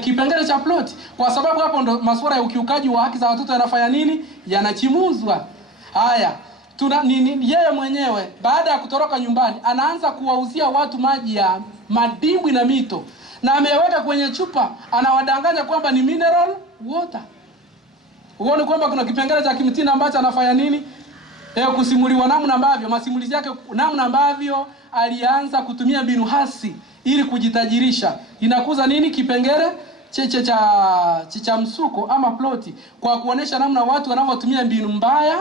Kipengele cha plot. Kwa sababu hapo ndo masuala ya ukiukaji wa haki za watoto yanafanya nini? Yanachimuzwa. Haya, yeye mwenyewe baada ya kutoroka nyumbani anaanza kuwauzia watu maji ya madimbwi na mito. Na ameweka kwenye chupa, anawadanganya kwamba ni mineral water. Uone kwamba kuna kipengele cha kimtindo ambacho anafanya nini? Kusimuliwa namna ambavyo masimulizi yake, namna ambavyo alianza kutumia mbinu hasi ili kujitajirisha. Inakuza nini? Kipengele cha msuko ama ploti, kwa kuonesha namna watu wanavyotumia mbinu mbaya,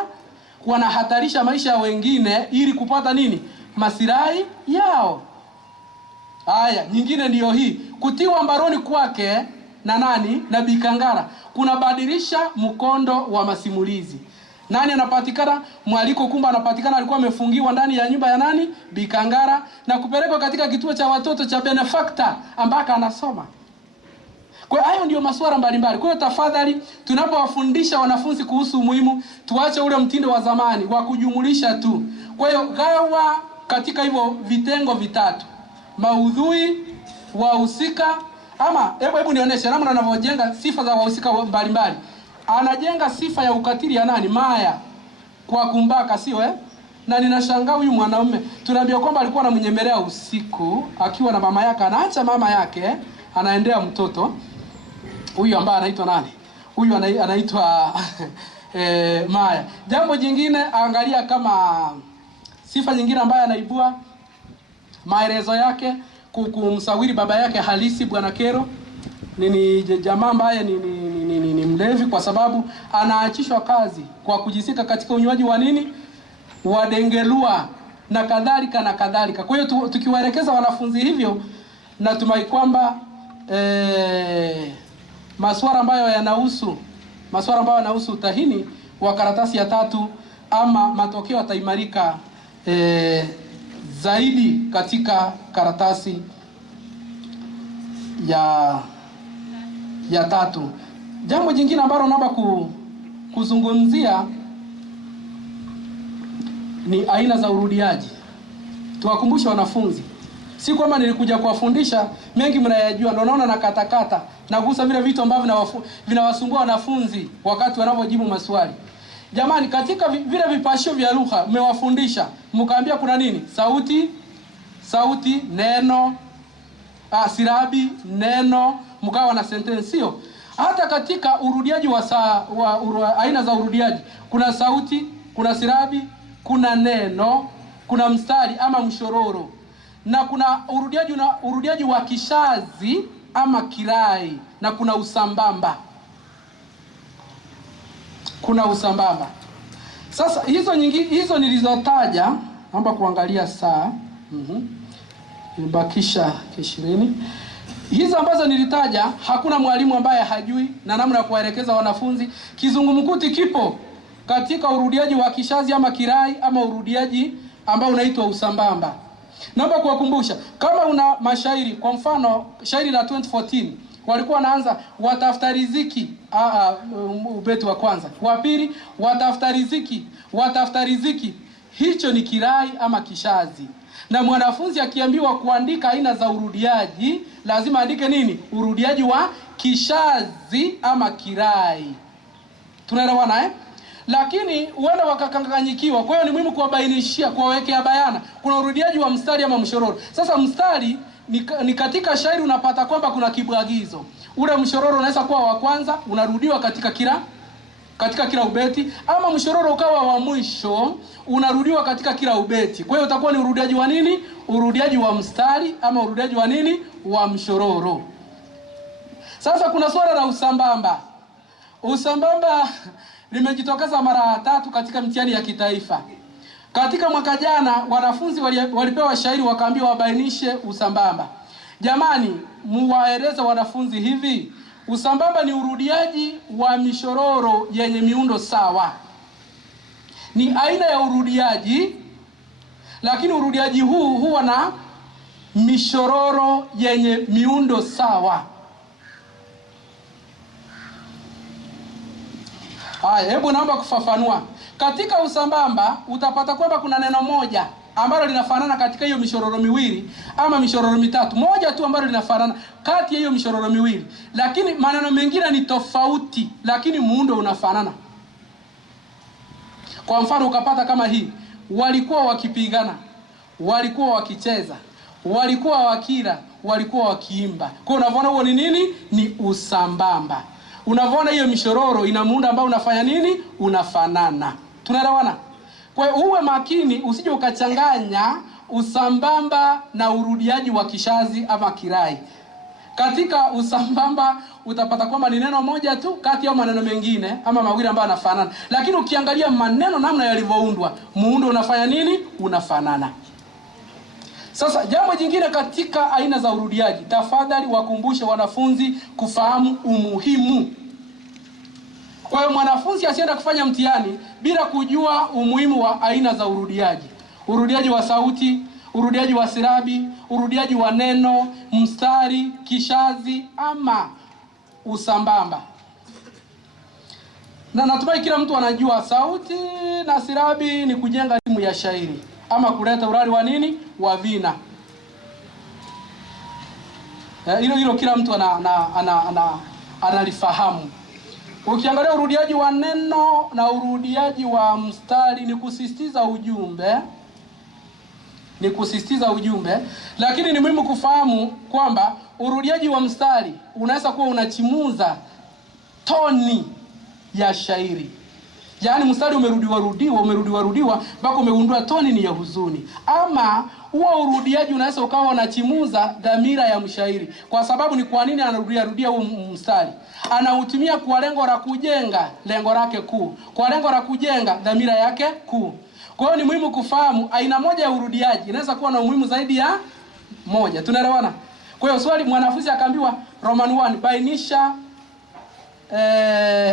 wanahatarisha maisha ya wengine ili kupata nini? Masilahi yao. Haya, nyingine ndiyo hii. Kutiwa mbaroni kwake na nani? Na Bikangara. Kunabadilisha mkondo wa masimulizi. Nani anapatikana? Mwaliko kumba anapatikana alikuwa amefungiwa ndani ya nyumba ya nani? Bikangara, na kupelekwa katika kituo cha watoto cha Benefactor ambako anasoma. Kwa hiyo hayo ndio masuala mbalimbali. Kwa hiyo tafadhali, tunapowafundisha wanafunzi kuhusu umuhimu, tuache ule mtindo wa zamani wa kujumulisha tu. Kwa hiyo gawa katika hivyo vitengo vitatu: maudhui, wahusika, ama hebu nionyeshe namna anavyojenga sifa za wahusika mbalimbali. Anajenga sifa ya ukatili ya nani? Maya, kwa kumbaka, sio Na ninashangaa huyu mwanaume, tunaambia kwamba alikuwa anamnyemelea usiku akiwa na mama yake, anaacha mama yake, anaendea mtoto huyu ambaye anaitwa nani? Huyu anaitwa Maya. Jambo jingine, angalia kama sifa nyingine ambayo anaibua maelezo yake, kumsawiri baba yake halisi Bwana Kero ni jamaa ambaye ni mlevi, kwa sababu anaachishwa kazi kwa kujisika katika unywaji wa nini? Wa dengelua na kadhalika na kadhalika. Kwa hiyo tukiwaelekeza wanafunzi hivyo, natumai kwamba masuala ambayo yanahusu utahini wa karatasi ya 3 ama matokeo yataimarika zaidi katika karatasi ya 3. Jambo jingine ambalo naomba kuzungumzia ni aina za urudiaji. Tuwakumbushe wanafunzi, si kwamba nilikuja kuwafundisha mengi mnayajua, ndio naona na katakata na kugusa vile vitu ambavyo vinawasumbua wanafunzi wakati wanapojibu maswali. Jamani, katika vile vipashio vya lugha mmewafundisha, mkaambia kuna nini? Sauti, neno, silabi, neno, mkawa na sentensi, sio? Hata katika urudiaji aina za urudiaji, kuna sauti, kuna silabi, kuna neno, kuna mstari ama mshororo, na kuna urudiaji wa kishazi ama kirai, na kuna usambamba. Sasa hizo nilizotaja, naomba kuangalia saa. Nimebakisha 20. Hizo ambazo nilitaja, hakuna mwalimu ambaye hajui na namna ya kuwaelekeza wanafunzi. Kizungumkuti kipo katika urudiaji wa kishazi ama kirai ama urudiaji ambao unaitwa usambamba. Naomba kuwakumbusha, kama una mashairi, kwa mfano shairi la 2014 walikuwa wanaanza watafuta riziki, ubeti wa kwanza, wa pili watafuta riziki, hicho ni kirai ama kishazi. Na mwanafunzi akiambiwa kuandika aina za urudiaji, lazima andike nini? Urudiaji wa kishazi ama kirai. Tunaelewana Lakini huenda wakakanganyikiwa. Kwa hiyo ni muhimu kuwabainishia, kuwawekea bayana. Kuna urudiaji wa mstari ama mshororo. Sasa mstari ni katika shairi unapata kwamba kuna kibwagizo. Ule mshororo unaweza kuwa wa kwanza, unarudiwa katika kila ubeti, ama mshororo ukawa wa mwisho, unarudiwa katika kila ubeti. Kwa hiyo utakuwa ni urudiaji wa nini? Urudiaji wa mstari ama urudiaji wa nini? Wa mshororo. Sasa kuna swala la usambamba. Usambamba limejitokeza mara 3 katika mtihani ya kitaifa. Katika mwaka jana wanafunzi walipewa shairi wakaambiwa wabainishe usambamba. Jamani, muwaeleze wanafunzi hivi, usambamba ni urudiaji wa mishororo yenye miundo sawa. Ni aina ya urudiaji, lakini urudiaji huu huwa na mishororo yenye miundo sawa. Haya, hebu naomba kufafanua. Katika usambamba utapata kwamba kuna neno moja ambalo linafanana katika hiyo mishororo miwili ama mishororo mitatu. Moja tu ambalo linafanana kati ya hiyo mishororo miwili, lakini maneno mengine ni tofauti, lakini muundo unafanana. Kwa mfano ukapata kama hii: walikuwa wakipigana, walikuwa wakicheza, walikuwa wakila, walikuwa wakiimba. Kwa unavyoona huo ni nini? Ni usambamba. Unavyoona hiyo mishororo ina muundo ambao unafanya nini? Unafanana. Tunaelewana? Kwa hiyo uwe makini usije ukachanganya usambamba na urudiaji wa kishazi ama kirai. Katika usambamba utapata kwamba ni neno moja tu kati ya maneno mengine ama mawili ambayo yanafanana. Lakini ukiangalia maneno namna yalivyoundwa, muundo unafanya nini? Unafanana. Sasa jambo jingine katika aina za urudiaji, tafadhali wakumbushe wanafunzi kufahamu umuhimu. Kwa hiyo mwanafunzi asienda kufanya mtihani bila kujua umuhimu wa aina za urudiaji. Urudiaji wa sauti, urudiaji wa silabi, urudiaji wa neno, mstari, kishazi ama usambamba. Na natumai kila mtu anajua sauti na silabi ni kujenga timu ya shairi. ama kuleta urari wa nini, wa vina. Hilo kila mtu analifahamu. Ukiangalia urudiaji wa neno na urudiaji wa mstari ni kusisitiza ujumbe, lakini ni muhimu kufahamu kwamba urudiaji wa mstari unaweza kuwa unachimuza toni ya shairi. Yaani mstari umerudiwa mpaka umegundua toni ni ya huzuni. Ama huo urudiaji unaweza ukawa unachimuza dhamira ya mshairi. Kwa sababu ni kwa nini anarudia huo mstari? Anautumia kwa lengo la kujenga lengo lake kuu. Kwa lengo la kujenga dhamira yake kuu. Kwa hiyo ni muhimu kufahamu aina moja ya urudiaji inaweza kuwa na umuhimu zaidi ya moja. Tunaelewana? Kwa hiyo swali mwanafunzi akaambiwa Roman 1 bainisha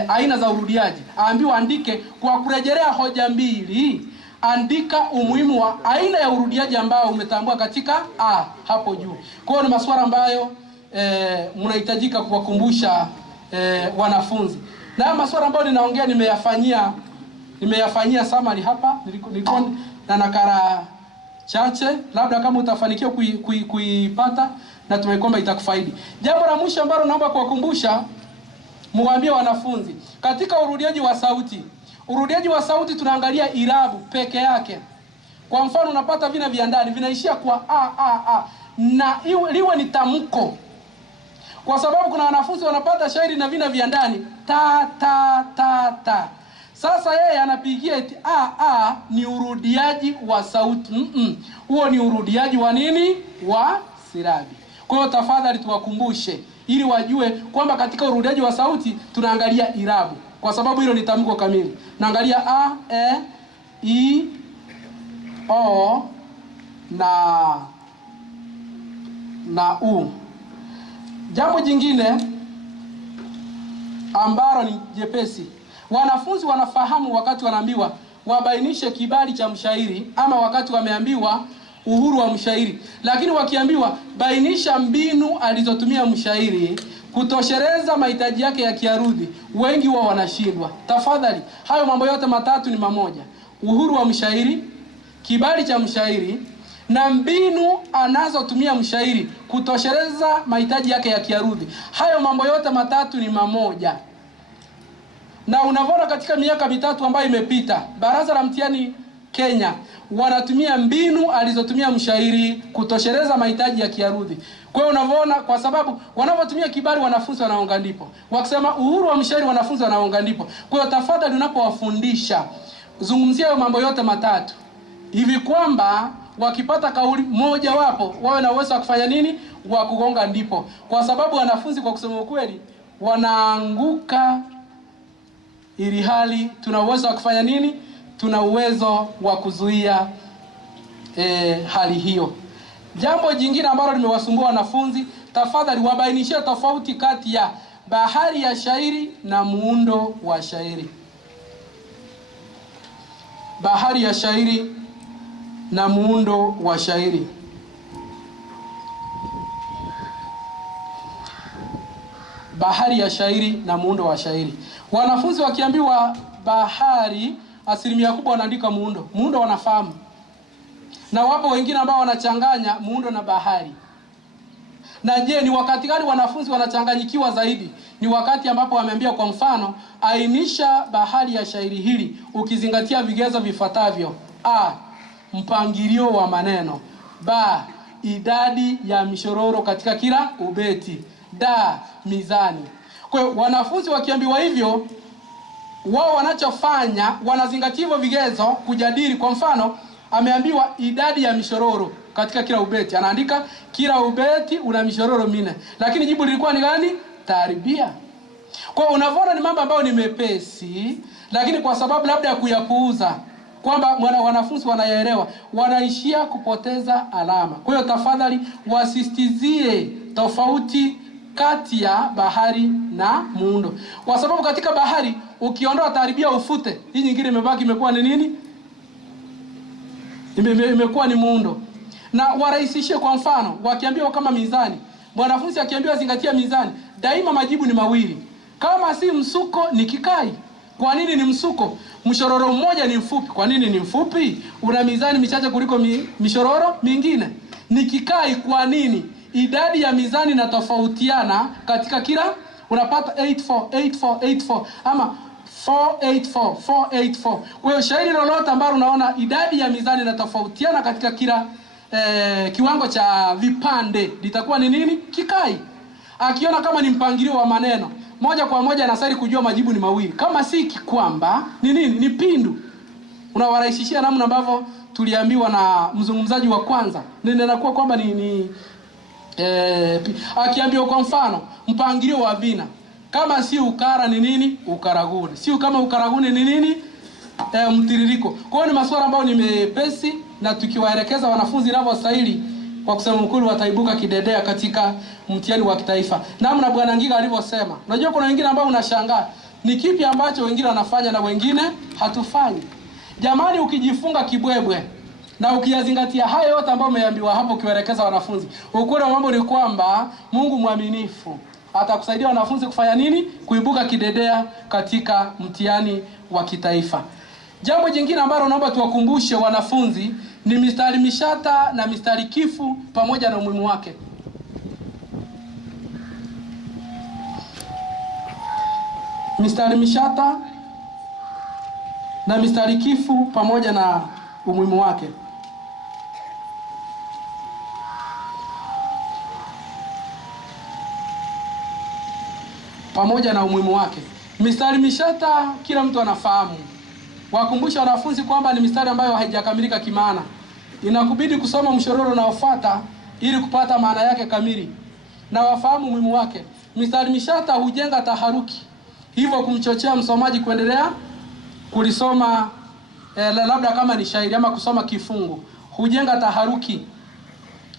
aina za urudiaji. Aambiwa andike kwa kurejelea hoja mbili, andika umuhimu wa aina ya urudiaji ambao umetambua katika hapo juu. Kwa hiyo ni maswala ambayo mnahitajika kuwakumbusha wanafunzi. Na maswala ambayo ninaongea nimeyafanyia summary hapa, nilikuwa na nakala chache, labda kama utafanikiwa kuipata na tumekomba itakufaidi. Jambo la mwisho ambalo naomba kuwakumbusha, muambie wanafunzi katika urudiaji wa sauti tunaangalia irabu peke yake. Kwa mfano unapata vina vya ndani vinaishia kwa a na liwe ni tamko. Kwa sababu kuna wanafunzi wanapata shairi na vina vya ndani ta. Sasa yeye anapigia eti ni urudiaji wa sauti. Huo ni urudiaji wa nini? Wa silabi. Kwa hiyo tafadhali tuwakumbushe ili wajue kwamba katika urudiaji wa sauti tunaangalia irabu, kwa sababu hilo ni tamko kamili. Naangalia a, e, i, o na u. Jambo jingine ambalo ni jepesi, wanafunzi wanafahamu wakati wanaambiwa wabainishe kibali cha mshairi, ama wakati wameambiwa uhuru wa mshairi. Lakini wakiambiwa bainisha mbinu alizotumia mshairi kutosheleza mahitaji yake ya kiarudhi, wengi wao wanashindwa. Tafadhali, hayo mambo yote matatu ni mamoja: uhuru wa mshairi, kibali cha mshairi, na mbinu anazotumia mshairi kutosheleza mahitaji yake ya kiarudhi. Hayo mambo yote matatu ni mamoja. Na unavona katika miaka mitatu ambayo imepita, Baraza la Mtihani Kenya wanatumia mbinu alizotumia mshairi kutosheleza mahitaji ya kiarudhi. Kwa hiyo unavona, kwa sababu wanapotumia kibali wanafunzi wanaonga ndipo, wakisema uhuru wa mshairi wanafunzi wanaonga ndipo. Kwa hiyo tafadhali unapowafundisha zungumzia mambo yote matatu, hivi kwamba wakipata kauli moja wapo wawe na uwezo wa kufanya nini? Wa kugonga ndipo. Kwa sababu wanafunzi kwa kusema ukweli wanaanguka, ili hali tuna uwezo wa kufanya nini? Tuna uwezo wa kuzuia hali hiyo. Jambo jingine ambalo limewasumbua wanafunzi, tafadhali wabainishie tofauti kati ya bahari ya shairi na muundo wa shairi. Bahari ya shairi na muundo wa shairi. Bahari ya shairi na muundo wa shairi. Wanafunzi wakiambiwa bahari, asilimia kubwa wanaandika muundo. Muundo wanafahamu. Na wapo wengine ambao wanachanganya muundo na bahari. Na je, ni wakati gani wanafunzi wanachanganyikiwa zaidi? Ni wakati ambapo wameambia kwa mfano, ainisha bahari ya shairi hili ukizingatia vigezo vifuatavyo: a, mpangilio wa maneno; b, idadi ya mishororo katika kila ubeti; d, mizani. Kwa hiyo wanafunzi wakiambiwa hivyo, wao wanachofanya wanazingatia hivyo vigezo kujadili. Kwa mfano, ameambiwa idadi ya mishororo katika kila ubeti, anaandika kila ubeti una mishororo 4, lakini jibu lilikuwa ni gani? Taaribia. Kwa hiyo unavona ni mambo ambayo ni mepesi, lakini kwa sababu labda ya kuyapuuza kwamba wanafunzi wanayaelewa, wanaishia kupoteza alama. Kwa hiyo tafadhali wasisitizie tofauti kati ya bahari na muundo, kwa sababu katika bahari ukiondoa taaribia ufute, hii nyingine imebaki imekuwa ni nini? Imekuwa ni muundo. Na warahisishie. Kwa mfano, wakiambiwa kama mizani, mwanafunzi akiambiwa zingatia mizani, daima majibu ni mawili. Kama si msuko ni kikai. Kwa nini ni msuko? Mshororo mmoja ni mfupi. Kwa nini ni mfupi? Una mizani michache kuliko mishororo mingine. Ni kikai. Kwa nini? Idadi ya mizani inatofautiana katika kila, unapata 84 ama 484. Kwa hiyo shairi lolote ambalo unaona idadi ya mizani inatofautiana katika kila kiwango cha vipande litakuwa ni nini? Kikai. Akiona kama ni mpangilio wa maneno, moja kwa moja anasali kujua majibu ni mawili. Kama si kwamba ni nini? Ni pindu. Unawarahisishia namna ambavyo tuliambiwa na mzungumzaji wa kwanza. Ninakuwa kwamba akiambiwa kwa mfano mpangilio wa vina, kama si ukara ni nini? Ukaraguni. Si kama ukaraguni ni nini? Mtiririko. Kwa hiyo ni masuala ambayo ni mepesi, na tukiwaelekeza wanafunzi inavyostahili, kwa kusema mkulu wataibuka kidedea katika mtihani wa kitaifa. Namna Bwana Ngiga alivyosema. Unajua kuna wengine ambao unashangaa ni kipi ambacho wengine wanafanya na wengine hatufanyi. Jamani, ukijifunga kibwebwe na ukiyazingatia hayo yote ambayo umeambiwa hapo, ukiwaelekeza wanafunzi, ukweli wa mambo ni kwamba Mungu mwaminifu atakusaidia wanafunzi kufanya nini? Kuibuka kidedea katika mtihani wa kitaifa. Jambo jingine ambalo naomba tuwakumbushe wanafunzi ni mistari mishata na mistari kifu pamoja na umuhimu wake. Mistari mishata na mistari kifu pamoja na umuhimu wake. Pamoja na umuhimu wake. Mistari mishata kila mtu anafahamu. Wakumbusha wanafunzi kwamba ni mistari ambayo haijakamilika kimaana. Inakubidi kusoma mshororo unaofuata ili kupata maana yake kamili, na wafahamu umuhimu wake. Mistari mishata hujenga taharuki, hivyo kumchochea msomaji kuendelea kulisoma labda kama ni shairi ama kusoma kifungu. Hujenga taharuki.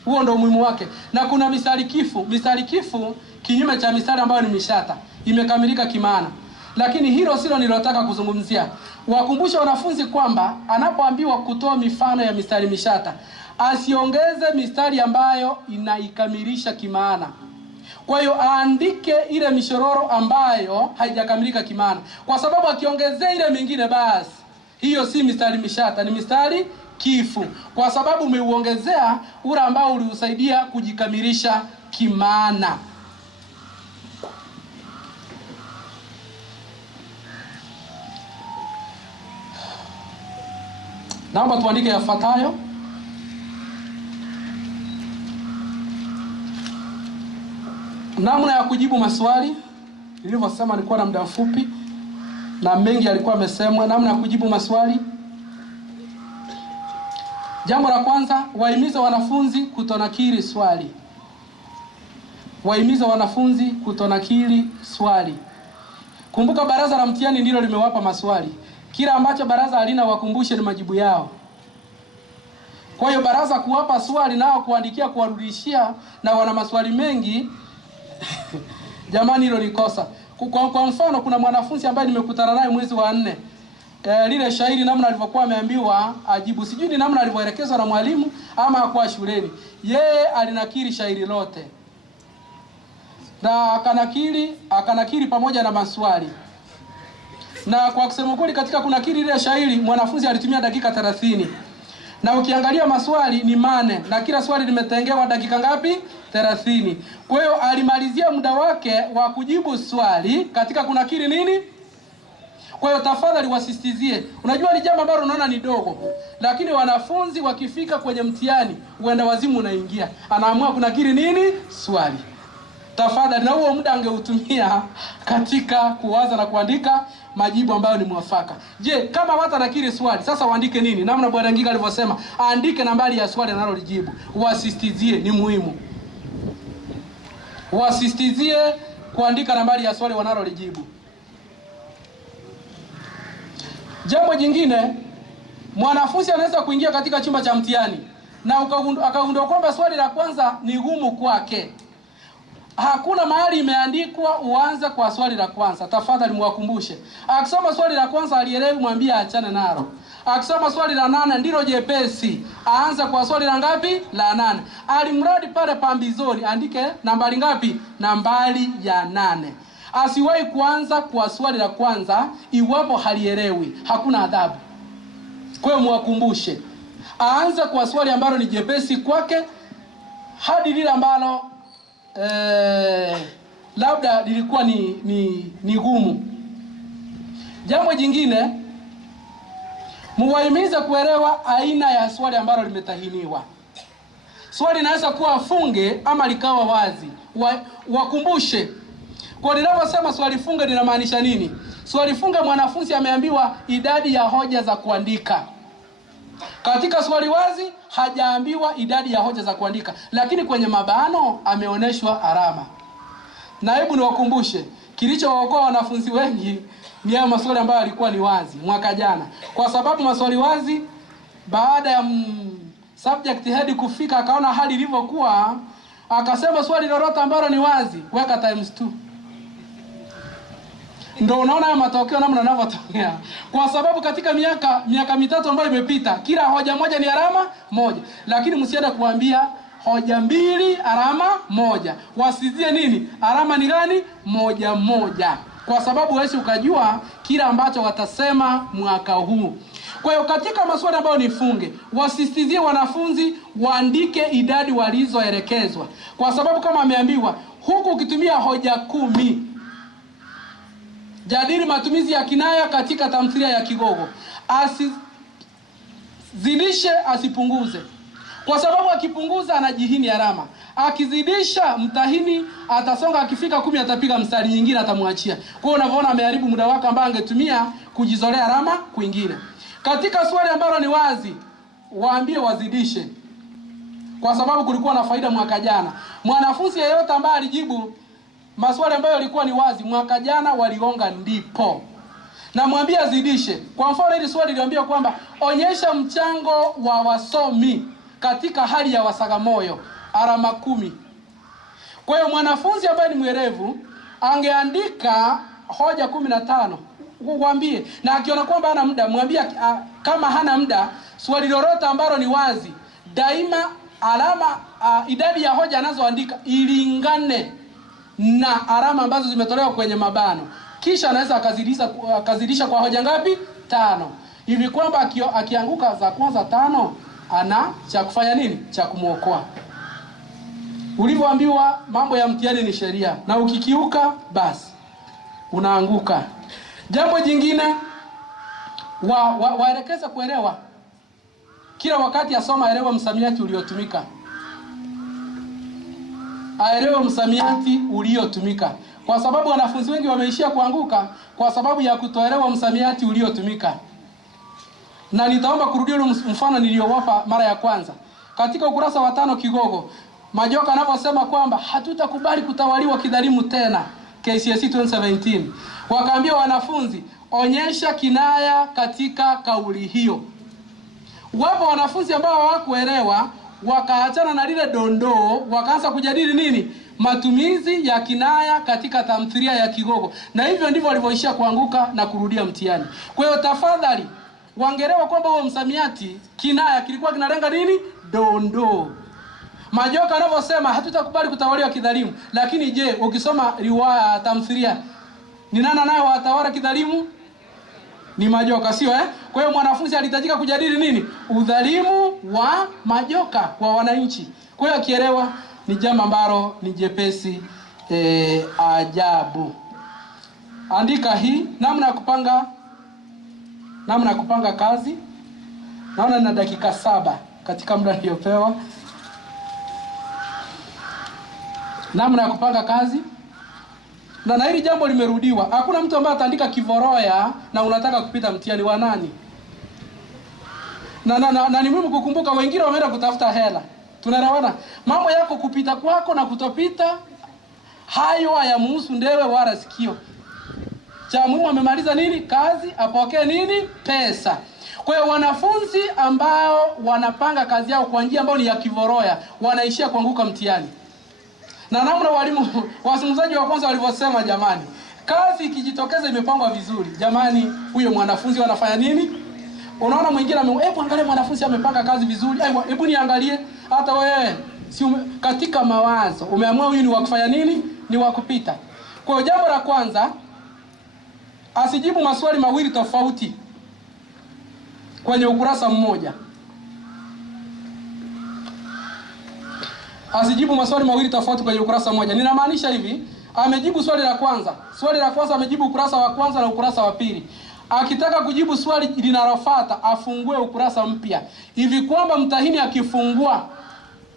Huo ndio umuhimu wake. Na kuna mistari kifu. Mistari kifu kinyume cha mistari ambayo ni mishata, imekamilika kimaana. Lakini hilo silo nilotaka kuzungumzia. Wakumbusha wanafunzi kwamba anapoambiwa kutoa mifano ya mistari mishata, asiongeze mistari ambayo inaikamilisha kimaana. Kwa hiyo aandike ile mishororo ambayo haijakamilika kimaana. Kwa sababu akiongezea ile mingine, basi hiyo si mistari mishata, ni mistari kifu. Kwa sababu umeuongezea ule ambao uliusaidia kujikamilisha kimaana. Naomba tuandike yafuatayo. Namna ya kujibu maswali. Nilivyosema nilikuwa na muda mfupi na mengi alikuwa amesemwa. Namna ya kujibu maswali. Jambo la kwanza, wahimiza wanafunzi kutonakili swali. Wahimiza wanafunzi kutonakili swali. Kumbuka baraza la mtihani ndilo limewapa maswali. Kila ambacho baraza halina wakumbushe ni majibu yao. Kwa hiyo baraza kuwapa swali nao kuandikia kuwarudishia na wana maswali mengi jamani, hilo ni kosa. Kwa mfano kuna mwanafunzi ambaye nimekutana naye mwezi wa 4. Lile shairi namna alivyokuwa ameambiwa ajibu, sijui ni namna alivyoelekezwa na mwalimu ama kwa shuleni. Yeye alinakiri shairi lote. Na akanakiri pamoja na maswali. Na kwa kusema kweli katika kunakiri ile shairi mwanafunzi alitumia dakika 30. Na ukiangalia maswali ni 8 na kila swali limetengewa dakika ngapi? 30. Kwa hiyo alimalizia muda wake wa kujibu swali katika kunakiri nini? Kwa hiyo tafadhali wasisitizie. Unajua ni jambo ambalo unaona ni dogo, lakini wanafunzi wakifika kwenye mtihani uenda wazimu unaingia. Anaamua kunakiri nini? Swali. Tafadhali, na huo muda angeutumia katika kuwaza na kuandika majibu ambayo ni mwafaka. Je, kama wata nakiri swali, sasa waandike nini? Namna Bwana Ngiga alivyosema, andike nambari ya swali analolijibu. Wasisitizie, ni muhimu. Wasisitizie kuandika nambari ya swali wanalolijibu. Jambo jingine, mwanafunzi anaweza kuingia katika chumba cha mtihani na akagundua kwamba swali la kwanza ni gumu kwake. Hakuna mahali imeandikwa uanze kwa swali la kwanza. Tafadhali mwakumbushe. Akisoma swali la kwanza alielewi, mwambie aachane nalo. Akisoma swali la 8 ndilo jepesi, aanze kwa swali la ngapi? La 8. Alimradi pale pambizoni andike nambari ngapi? Nambari ya 8. asiwahi kuanza kwa swali la kwanza iwapo halielewi, hakuna adhabu. Kwa hiyo muwakumbushe, aanze kwa swali ambalo ni jepesi kwake hadi lile ambalo labda lilikuwa ni gumu. Jambo jingine, muwahimize kuelewa aina ya swali ambalo limetahiniwa. Swali linaweza kuwa funge ama likawa wazi. Wakumbushe. Kwa ninaposema swali funge linamaanisha nini? Swali funge, mwanafunzi ameambiwa idadi ya hoja za kuandika. Katika swali wazi hajaambiwa idadi ya hoja za kuandika, lakini kwenye mabano ameoneshwa alama. Na hebu niwakumbushe, kilichowaokoa wanafunzi wengi ni hayo maswali ambayo yalikuwa ni wazi mwaka jana. Kwa sababu maswali wazi, baada ya subject head kufika akaona hali ilivyokuwa, akasema swali lolote ambalo ni wazi weka ×2. Ndio unaona matokeo namna yanavyotokea. Kwa sababu katika miaka mitatu ambayo imepita, kila hoja moja ni alama moja. Lakini msiende kuambia hoja 2 alama 1. Wasizie nini? Alama ni gani? 1. Kwa sababu wewe ukajua kila ambacho watasema mwaka huu. Kwa hiyo katika maswali ambayo ni funge, wasisitizie wanafunzi waandike idadi walizoelekezwa. Kwa sababu kama ameambiwa huku ukitumia hoja 10, jadili matumizi ya kinaya katika tamthilia ya Kigogo. Asizidishe, asipunguze. Kwa sababu akipunguza anajihini alama. Akizidisha mtahini atasonga, akifika 10 atapiga mstari nyingine atamwachia. Kwa hiyo unavyoona ameharibu muda wake ambao angetumia kujizolea alama kwingine. Katika swali ambalo ni wazi, waambie wazidishe. Kwa sababu kulikuwa na faida mwaka jana. Mwanafunzi yeyote ambaye alijibu maswali ambayo yalikuwa ni wazi mwaka jana walionga ndipo. Na mwambie azidishe. Kwa mfano hili swali liliambia kwamba onyesha mchango wa wasomi katika hali ya Wasagamoyo, alama 10. Kwa hiyo mwanafunzi ambaye ni mwerevu angeandika hoja 15. Mwambie, na akiona kwamba hana muda mwambie kama hana muda, swali lolote ambalo ni wazi daima alama idadi ya hoja anazoandika ilingane na alama ambazo zimetolewa kwenye mabano. Kisha anaweza akazidisha kwa hoja ngapi? 5. Hivi kwamba akianguka za kwanza 5 ana cha kufanya nini? Cha kumuokoa. Ulivyoambiwa mambo ya mtihani ni sheria, na ukikiuka basi unaanguka. Jambo jingine, waelekeza kuelewa. Kila wakati asoma elewa msamiati uliotumika. Aelewe msamiati uliotumika. Kwa sababu wanafunzi wengi wameishia kuanguka kwa sababu ya kutoelewa msamiati uliotumika. Na nitaomba kurudia ule mfano niliowapa mara ya kwanza. Katika ukurasa wa 5 Kigogo, Majoka anaposema kwamba hatutakubali kutawaliwa kidhalimu tena, KCSE 2017. Wakaambia wanafunzi, onyesha kinaya katika kauli hiyo. Wapo wanafunzi ambao hawakuelewa, wakaachana na lile dondoo, wakaanza kujadili nini? Matumizi ya kinaya katika tamthilia ya Kigogo. Na hivyo ndivyo walivyoishia kuanguka na kurudia mtihani. Kwa hiyo tafadhali waangelewa kwamba huo msamiati kinaya kilikuwa kinalenga nini? Dondoo. Majoka anavyosema hatutakubali kutawaliwa kidhalimu, lakini je, ukisoma riwaya tamthilia ni nani naye watawala kidhalimu? Ni Majoka, sio Kwa hiyo mwanafunzi alihitajika kujadili nini? Udhalimu wa Majoka kwa wananchi. Kwa hiyo akielewa ni jambo ambalo ni jepesi ajabu. Andika hii namna ya kupanga kazi. Naona nina dakika 7 katika muda niliopewa. Namna ya kupanga kazi. Na hili jambo limerudiwa. Hakuna mtu ambaye ataandika Kivoroya na unataka kupita mtihani wa nani. Na ni muhimu kukumbuka wengine wameenda kutafuta hela. Tunaelewana? Mambo yako kupita kwako na kutopita hayo hayamhusu ndewe wala sikio. Cha muhimu amemaliza nini? Kazi, apokee nini? Pesa. Kwa hiyo wanafunzi ambao wanapanga kazi yao kwa njia ambayo ni ya Kivoroya wanaishia kuanguka mtihani. Na namna walimu wasimuzaji wa kwanza walivyosema, jamani, kazi ikijitokeza imepangwa vizuri, jamani, huyo mwanafunzi wanafanya nini? Unaona mwingine hebu angalia mwanafunzi amepanga kazi vizuri. Hebu niangalie hata wewe. Si katika mawazo umeamua huyu ni wa kufanya nini? Ni wa kupita. Kwa Kwa jambo la kwanza, asijibu maswali mawili tofauti kwenye ukurasa mmoja. Asijibu maswali mawili tofauti kwenye ukurasa mmoja. Ninamaanisha hivi, amejibu swali la kwanza. Swali la kwanza amejibu ukurasa wa kwanza na ukurasa wa pili. Akitaka kujibu swali linalofuata afungue ukurasa mpya. Hivi kwamba mtahini akifungua,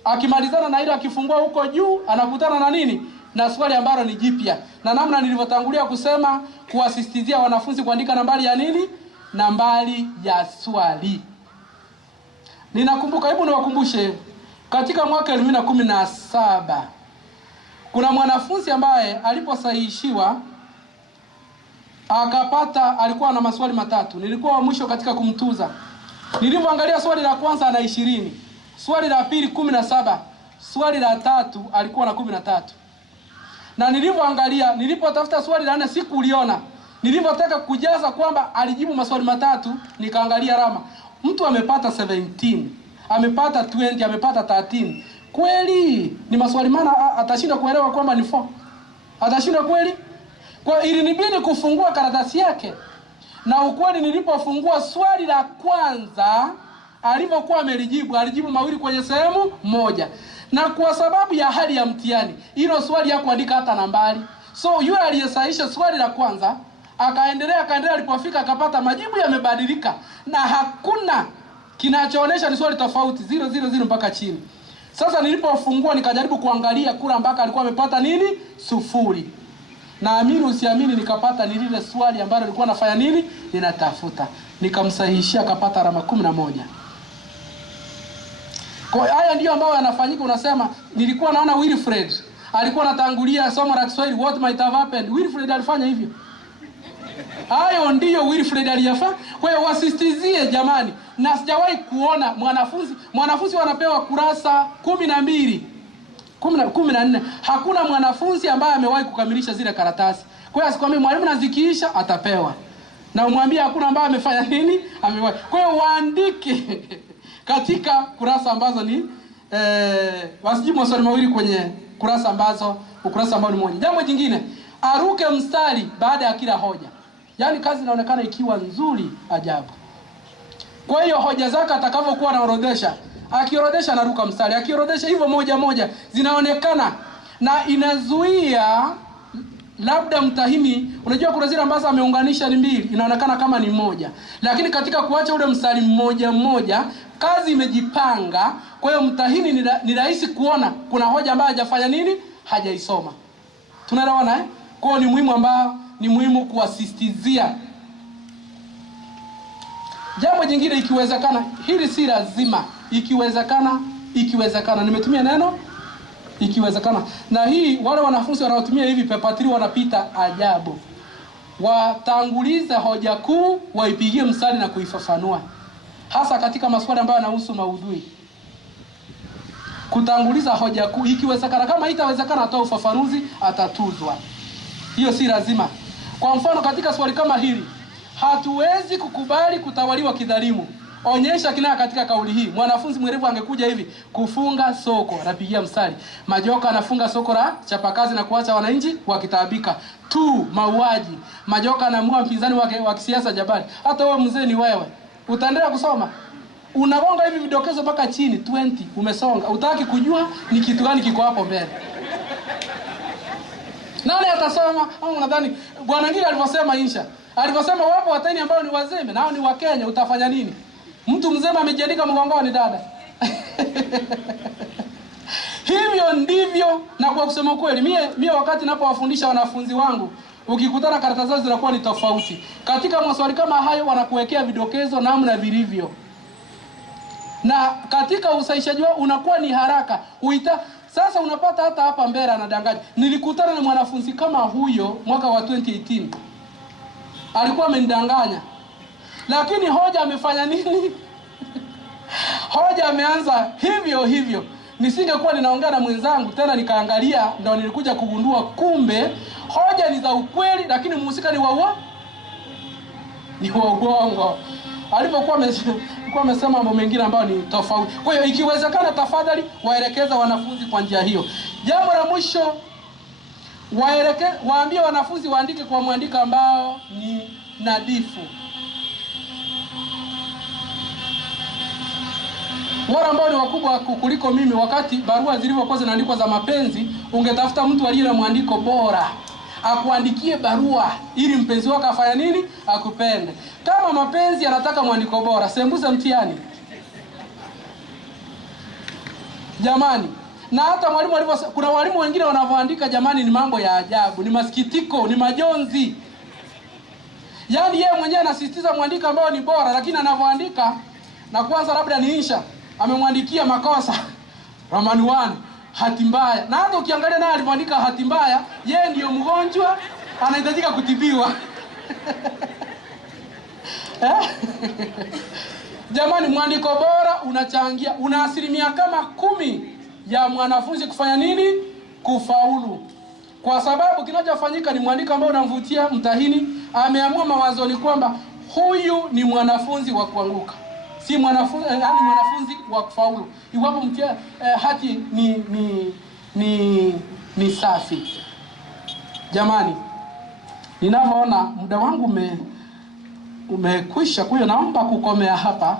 akimalizana na ile akifungua huko juu anakutana na nini? Na swali ambalo ni jipya. Na namna nilivyotangulia kusema, kuasistizia wanafunzi kuandika nambari ya nini? Nambari ya swali. Ninakumbuka, hebu niwakumbushe, katika mwaka 2017 kuna mwanafunzi ambaye aliposahihishiwa akapata, alikuwa na maswali matatu. Nilikuwa wa mwisho katika kumtuza. Nilipoangalia swali la kwanza ana 20, swali la pili 17, swali la tatu alikuwa na 13. Na nilipoangalia, nilipotafuta swali la 4 sikuliona. Nilipotaka kujaza kwamba alijibu maswali matatu, nikaangalia alama. Mtu amepata 17, amepata 20, amepata 13. Kweli ni maswali maana atashinda kuelewa kwamba ni 4? Atashinda kweli? Kwa ili nibidi kufungua karatasi yake. Na ukweli nilipofungua swali la kwanza, alivyokuwa amelijibu, alijibu mawili kwenye sehemu moja. Na kwa sababu ya hali ya mtihani, hilo swali hakuandika hata nambari. So yule aliyesahisha swali la kwanza akaendelea alipofika akapata majibu yamebadilika na hakuna kinachoonesha ni swali tofauti, 000 mpaka chini. Sasa nilipofungua nikajaribu kuangalia kura mpaka alikuwa amepata nini? 0. Naamini usiamini, nikapata ni lile swali ambalo nilikuwa nafanya nini? Ninatafuta. Nikamsahihishia akapata alama 11. Kwa haya ndio ambayo yanafanyika. Unasema nilikuwa naona Wilfred alikuwa anatangulia somo la Kiswahili, what might have happened. Wilfred alifanya hivyo. Hayo ndiyo Wilfred aliyafanya. Kwa hiyo wasistizie jamani. Na sijawahi kuona mwanafunzi wanapewa kurasa 12, 14. Hakuna mwanafunzi ambaye amewahi kukamilisha zile karatasi. Kwa hiyo asikwambie mwalimu nazikiisha atapewa. Na umwambie hakuna ambaye amefanya nini? Amewahi. Kwa hiyo waandike katika kurasa ambazo ni wasijibu maswali mawili kwenye kurasa ambazo ukurasa ambao ni mmoja. Jambo jingine, aruke mstari baada ya kila hoja. Yaani kazi inaonekana ikiwa nzuri ajabu. Kwa hiyo hoja zake atakavyokuwa anaorodhesha, akiorodhesha anaruka mstari, akiorodhesha hivyo moja moja zinaonekana, na inazuia labda mtahini, unajua kuna zile ambazo ameunganisha ni mbili, inaonekana kama ni moja. Lakini katika kuacha ule mstari mmoja mmoja, kazi imejipanga. Kwa hiyo mtahini ni rahisi kuona kuna hoja ambayo hajafanya nini? Hajaisoma. Tunaelewana eh? Kwa hiyo ni muhimu kuasistizia. Jambo jingine, ikiwezekana, hili si lazima, ikiwezekana nimetumia neno ikiwezekana. Na hii wale wanafunzi wanaotumia hivi paper 3 wanapita ajabu. Watanguliza hoja kuu, waipigie mstari na kuifafanua. Hasa katika maswali ambayo yanahusu maudhui. Kutanguliza hoja kuu, ikiwezekana. Kama haitawezekana atoa ufafanuzi, atatuzwa. Hiyo si lazima. Kwa mfano katika swali kama hili, hatuwezi kukubali kutawaliwa kidhalimu. Onyesha kinaya katika kauli hii. Mwanafunzi mwerevu angekuja hivi, kufunga soko, anapigia mstari. Majoka anafunga soko la chapakazi na kuacha wananchi wakitaabika. Mauaji. Majoka anaamua mpinzani wake wa kisiasa jabali. Hata wewe mzee ni wewe. Utaendelea kusoma? Unagonga hivi vidokezo mpaka chini 20 umesonga. Utaki kujua ni kitu gani kiko hapo mbele. Nani atasoma? Au unadhani Bwana Ngili alivyosema insha? Alivyosema wapo watani ambao ni wazeme, nao ni wa Kenya, utafanya nini? Mtu mzema amejiandika mgongoni dada. Hivyo ndivyo. Na kwa kusema kweli, mie wakati ninapowafundisha wanafunzi wangu, ukikutana karatasi zao zinakuwa ni tofauti. Katika maswali kama hayo wanakuwekea vidokezo namna vilivyo. Na katika usahishaji wao unakuwa ni haraka. Sasa unapata hata hapa mbele anadanganya. Nilikutana na mwanafunzi kama huyo mwaka wa 2018. Alikuwa amenidanganya. Lakini hoja amefanya nini? Hoja ameanza hivyo. Nisingekuwa ninaongea na mwenzangu tena nikaangalia, ndio nilikuja kugundua kumbe hoja ni za ukweli lakini mhusika ni wa uongo. Alipokuwa amesema mambo mengine ambayo ni tofauti. Kwa hiyo ikiwezekana, tafadhali waelekeza wanafunzi kwa njia hiyo. Jambo la mwisho, waambie wanafunzi waandike kwa mwandiko ambao ni nadhifu. Wale ambao ni wakubwa kuliko mimi, wakati barua zilivyokuwa zinaandikwa za mapenzi, ungetafuta mtu aliye na mwandiko bora akuandikie barua ili mpenzi wako afanye nini? Akupende. Kama mapenzi yanataka mwandiko bora, sembuza mtihani. Jamani, na hata mwalimu kuna walimu wengine wanavyoandika, jamani, ni mambo ya ajabu, ni masikitiko, ni majonzi. Yaani yeye mwenyewe anasisitiza mwandiko ambao ni bora, lakini anavyoandika na kwanza labda ni insha, amemwandikia makosa Ramani 1 hati mbaya. Na hata ukiangalia naye alipoandika hati mbaya, yeye ndio mgonjwa, anahitajika kutibiwa. Jamani, mwandiko bora unachangia, una asilimia kama 10 ya mwanafunzi kufanya nini? Kufaulu. Kwa sababu kinachofanyika ni mwandiko ambao unamvutia mtahini, ameamua mawazoni kwamba huyu ni mwanafunzi wa kuanguka, si mwanafunzi mwanafunzi wa kufaulu. Iwapo hati ni safi. Jamani, ninavyoona muda wangu umekwisha, kwa hiyo naomba kukomea hapa.